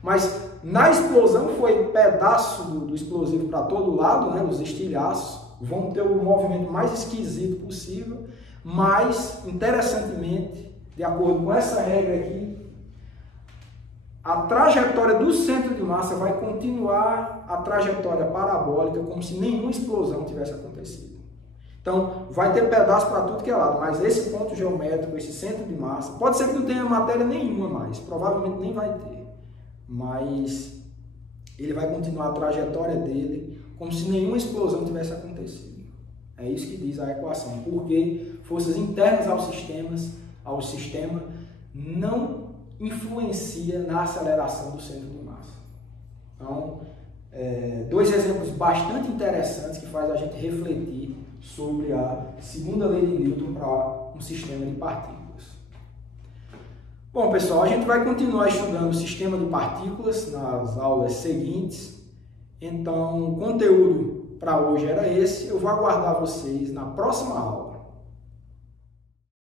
Mas na explosão foi pedaço do explosivo para todo lado, né? Os estilhaços vão ter o movimento mais esquisito possível, mas, interessantemente, de acordo com essa regra aqui, a trajetória do centro de massa vai continuar a trajetória parabólica como se nenhuma explosão tivesse acontecido. Então, vai ter pedaço para tudo que é lado, mas esse ponto geométrico, esse centro de massa, pode ser que não tenha matéria nenhuma mais, provavelmente nem vai ter, mas ele vai continuar a trajetória dele como se nenhuma explosão tivesse acontecido. É isso que diz a equação, porque forças internas ao sistema não influencia na aceleração do centro de massa. Então, dois exemplos bastante interessantes que fazem a gente refletir sobre a segunda lei de Newton para um sistema de partículas. Bom, pessoal, a gente vai continuar estudando o sistema de partículas nas aulas seguintes. Então, o conteúdo para hoje era esse. Eu vou aguardar vocês na próxima aula.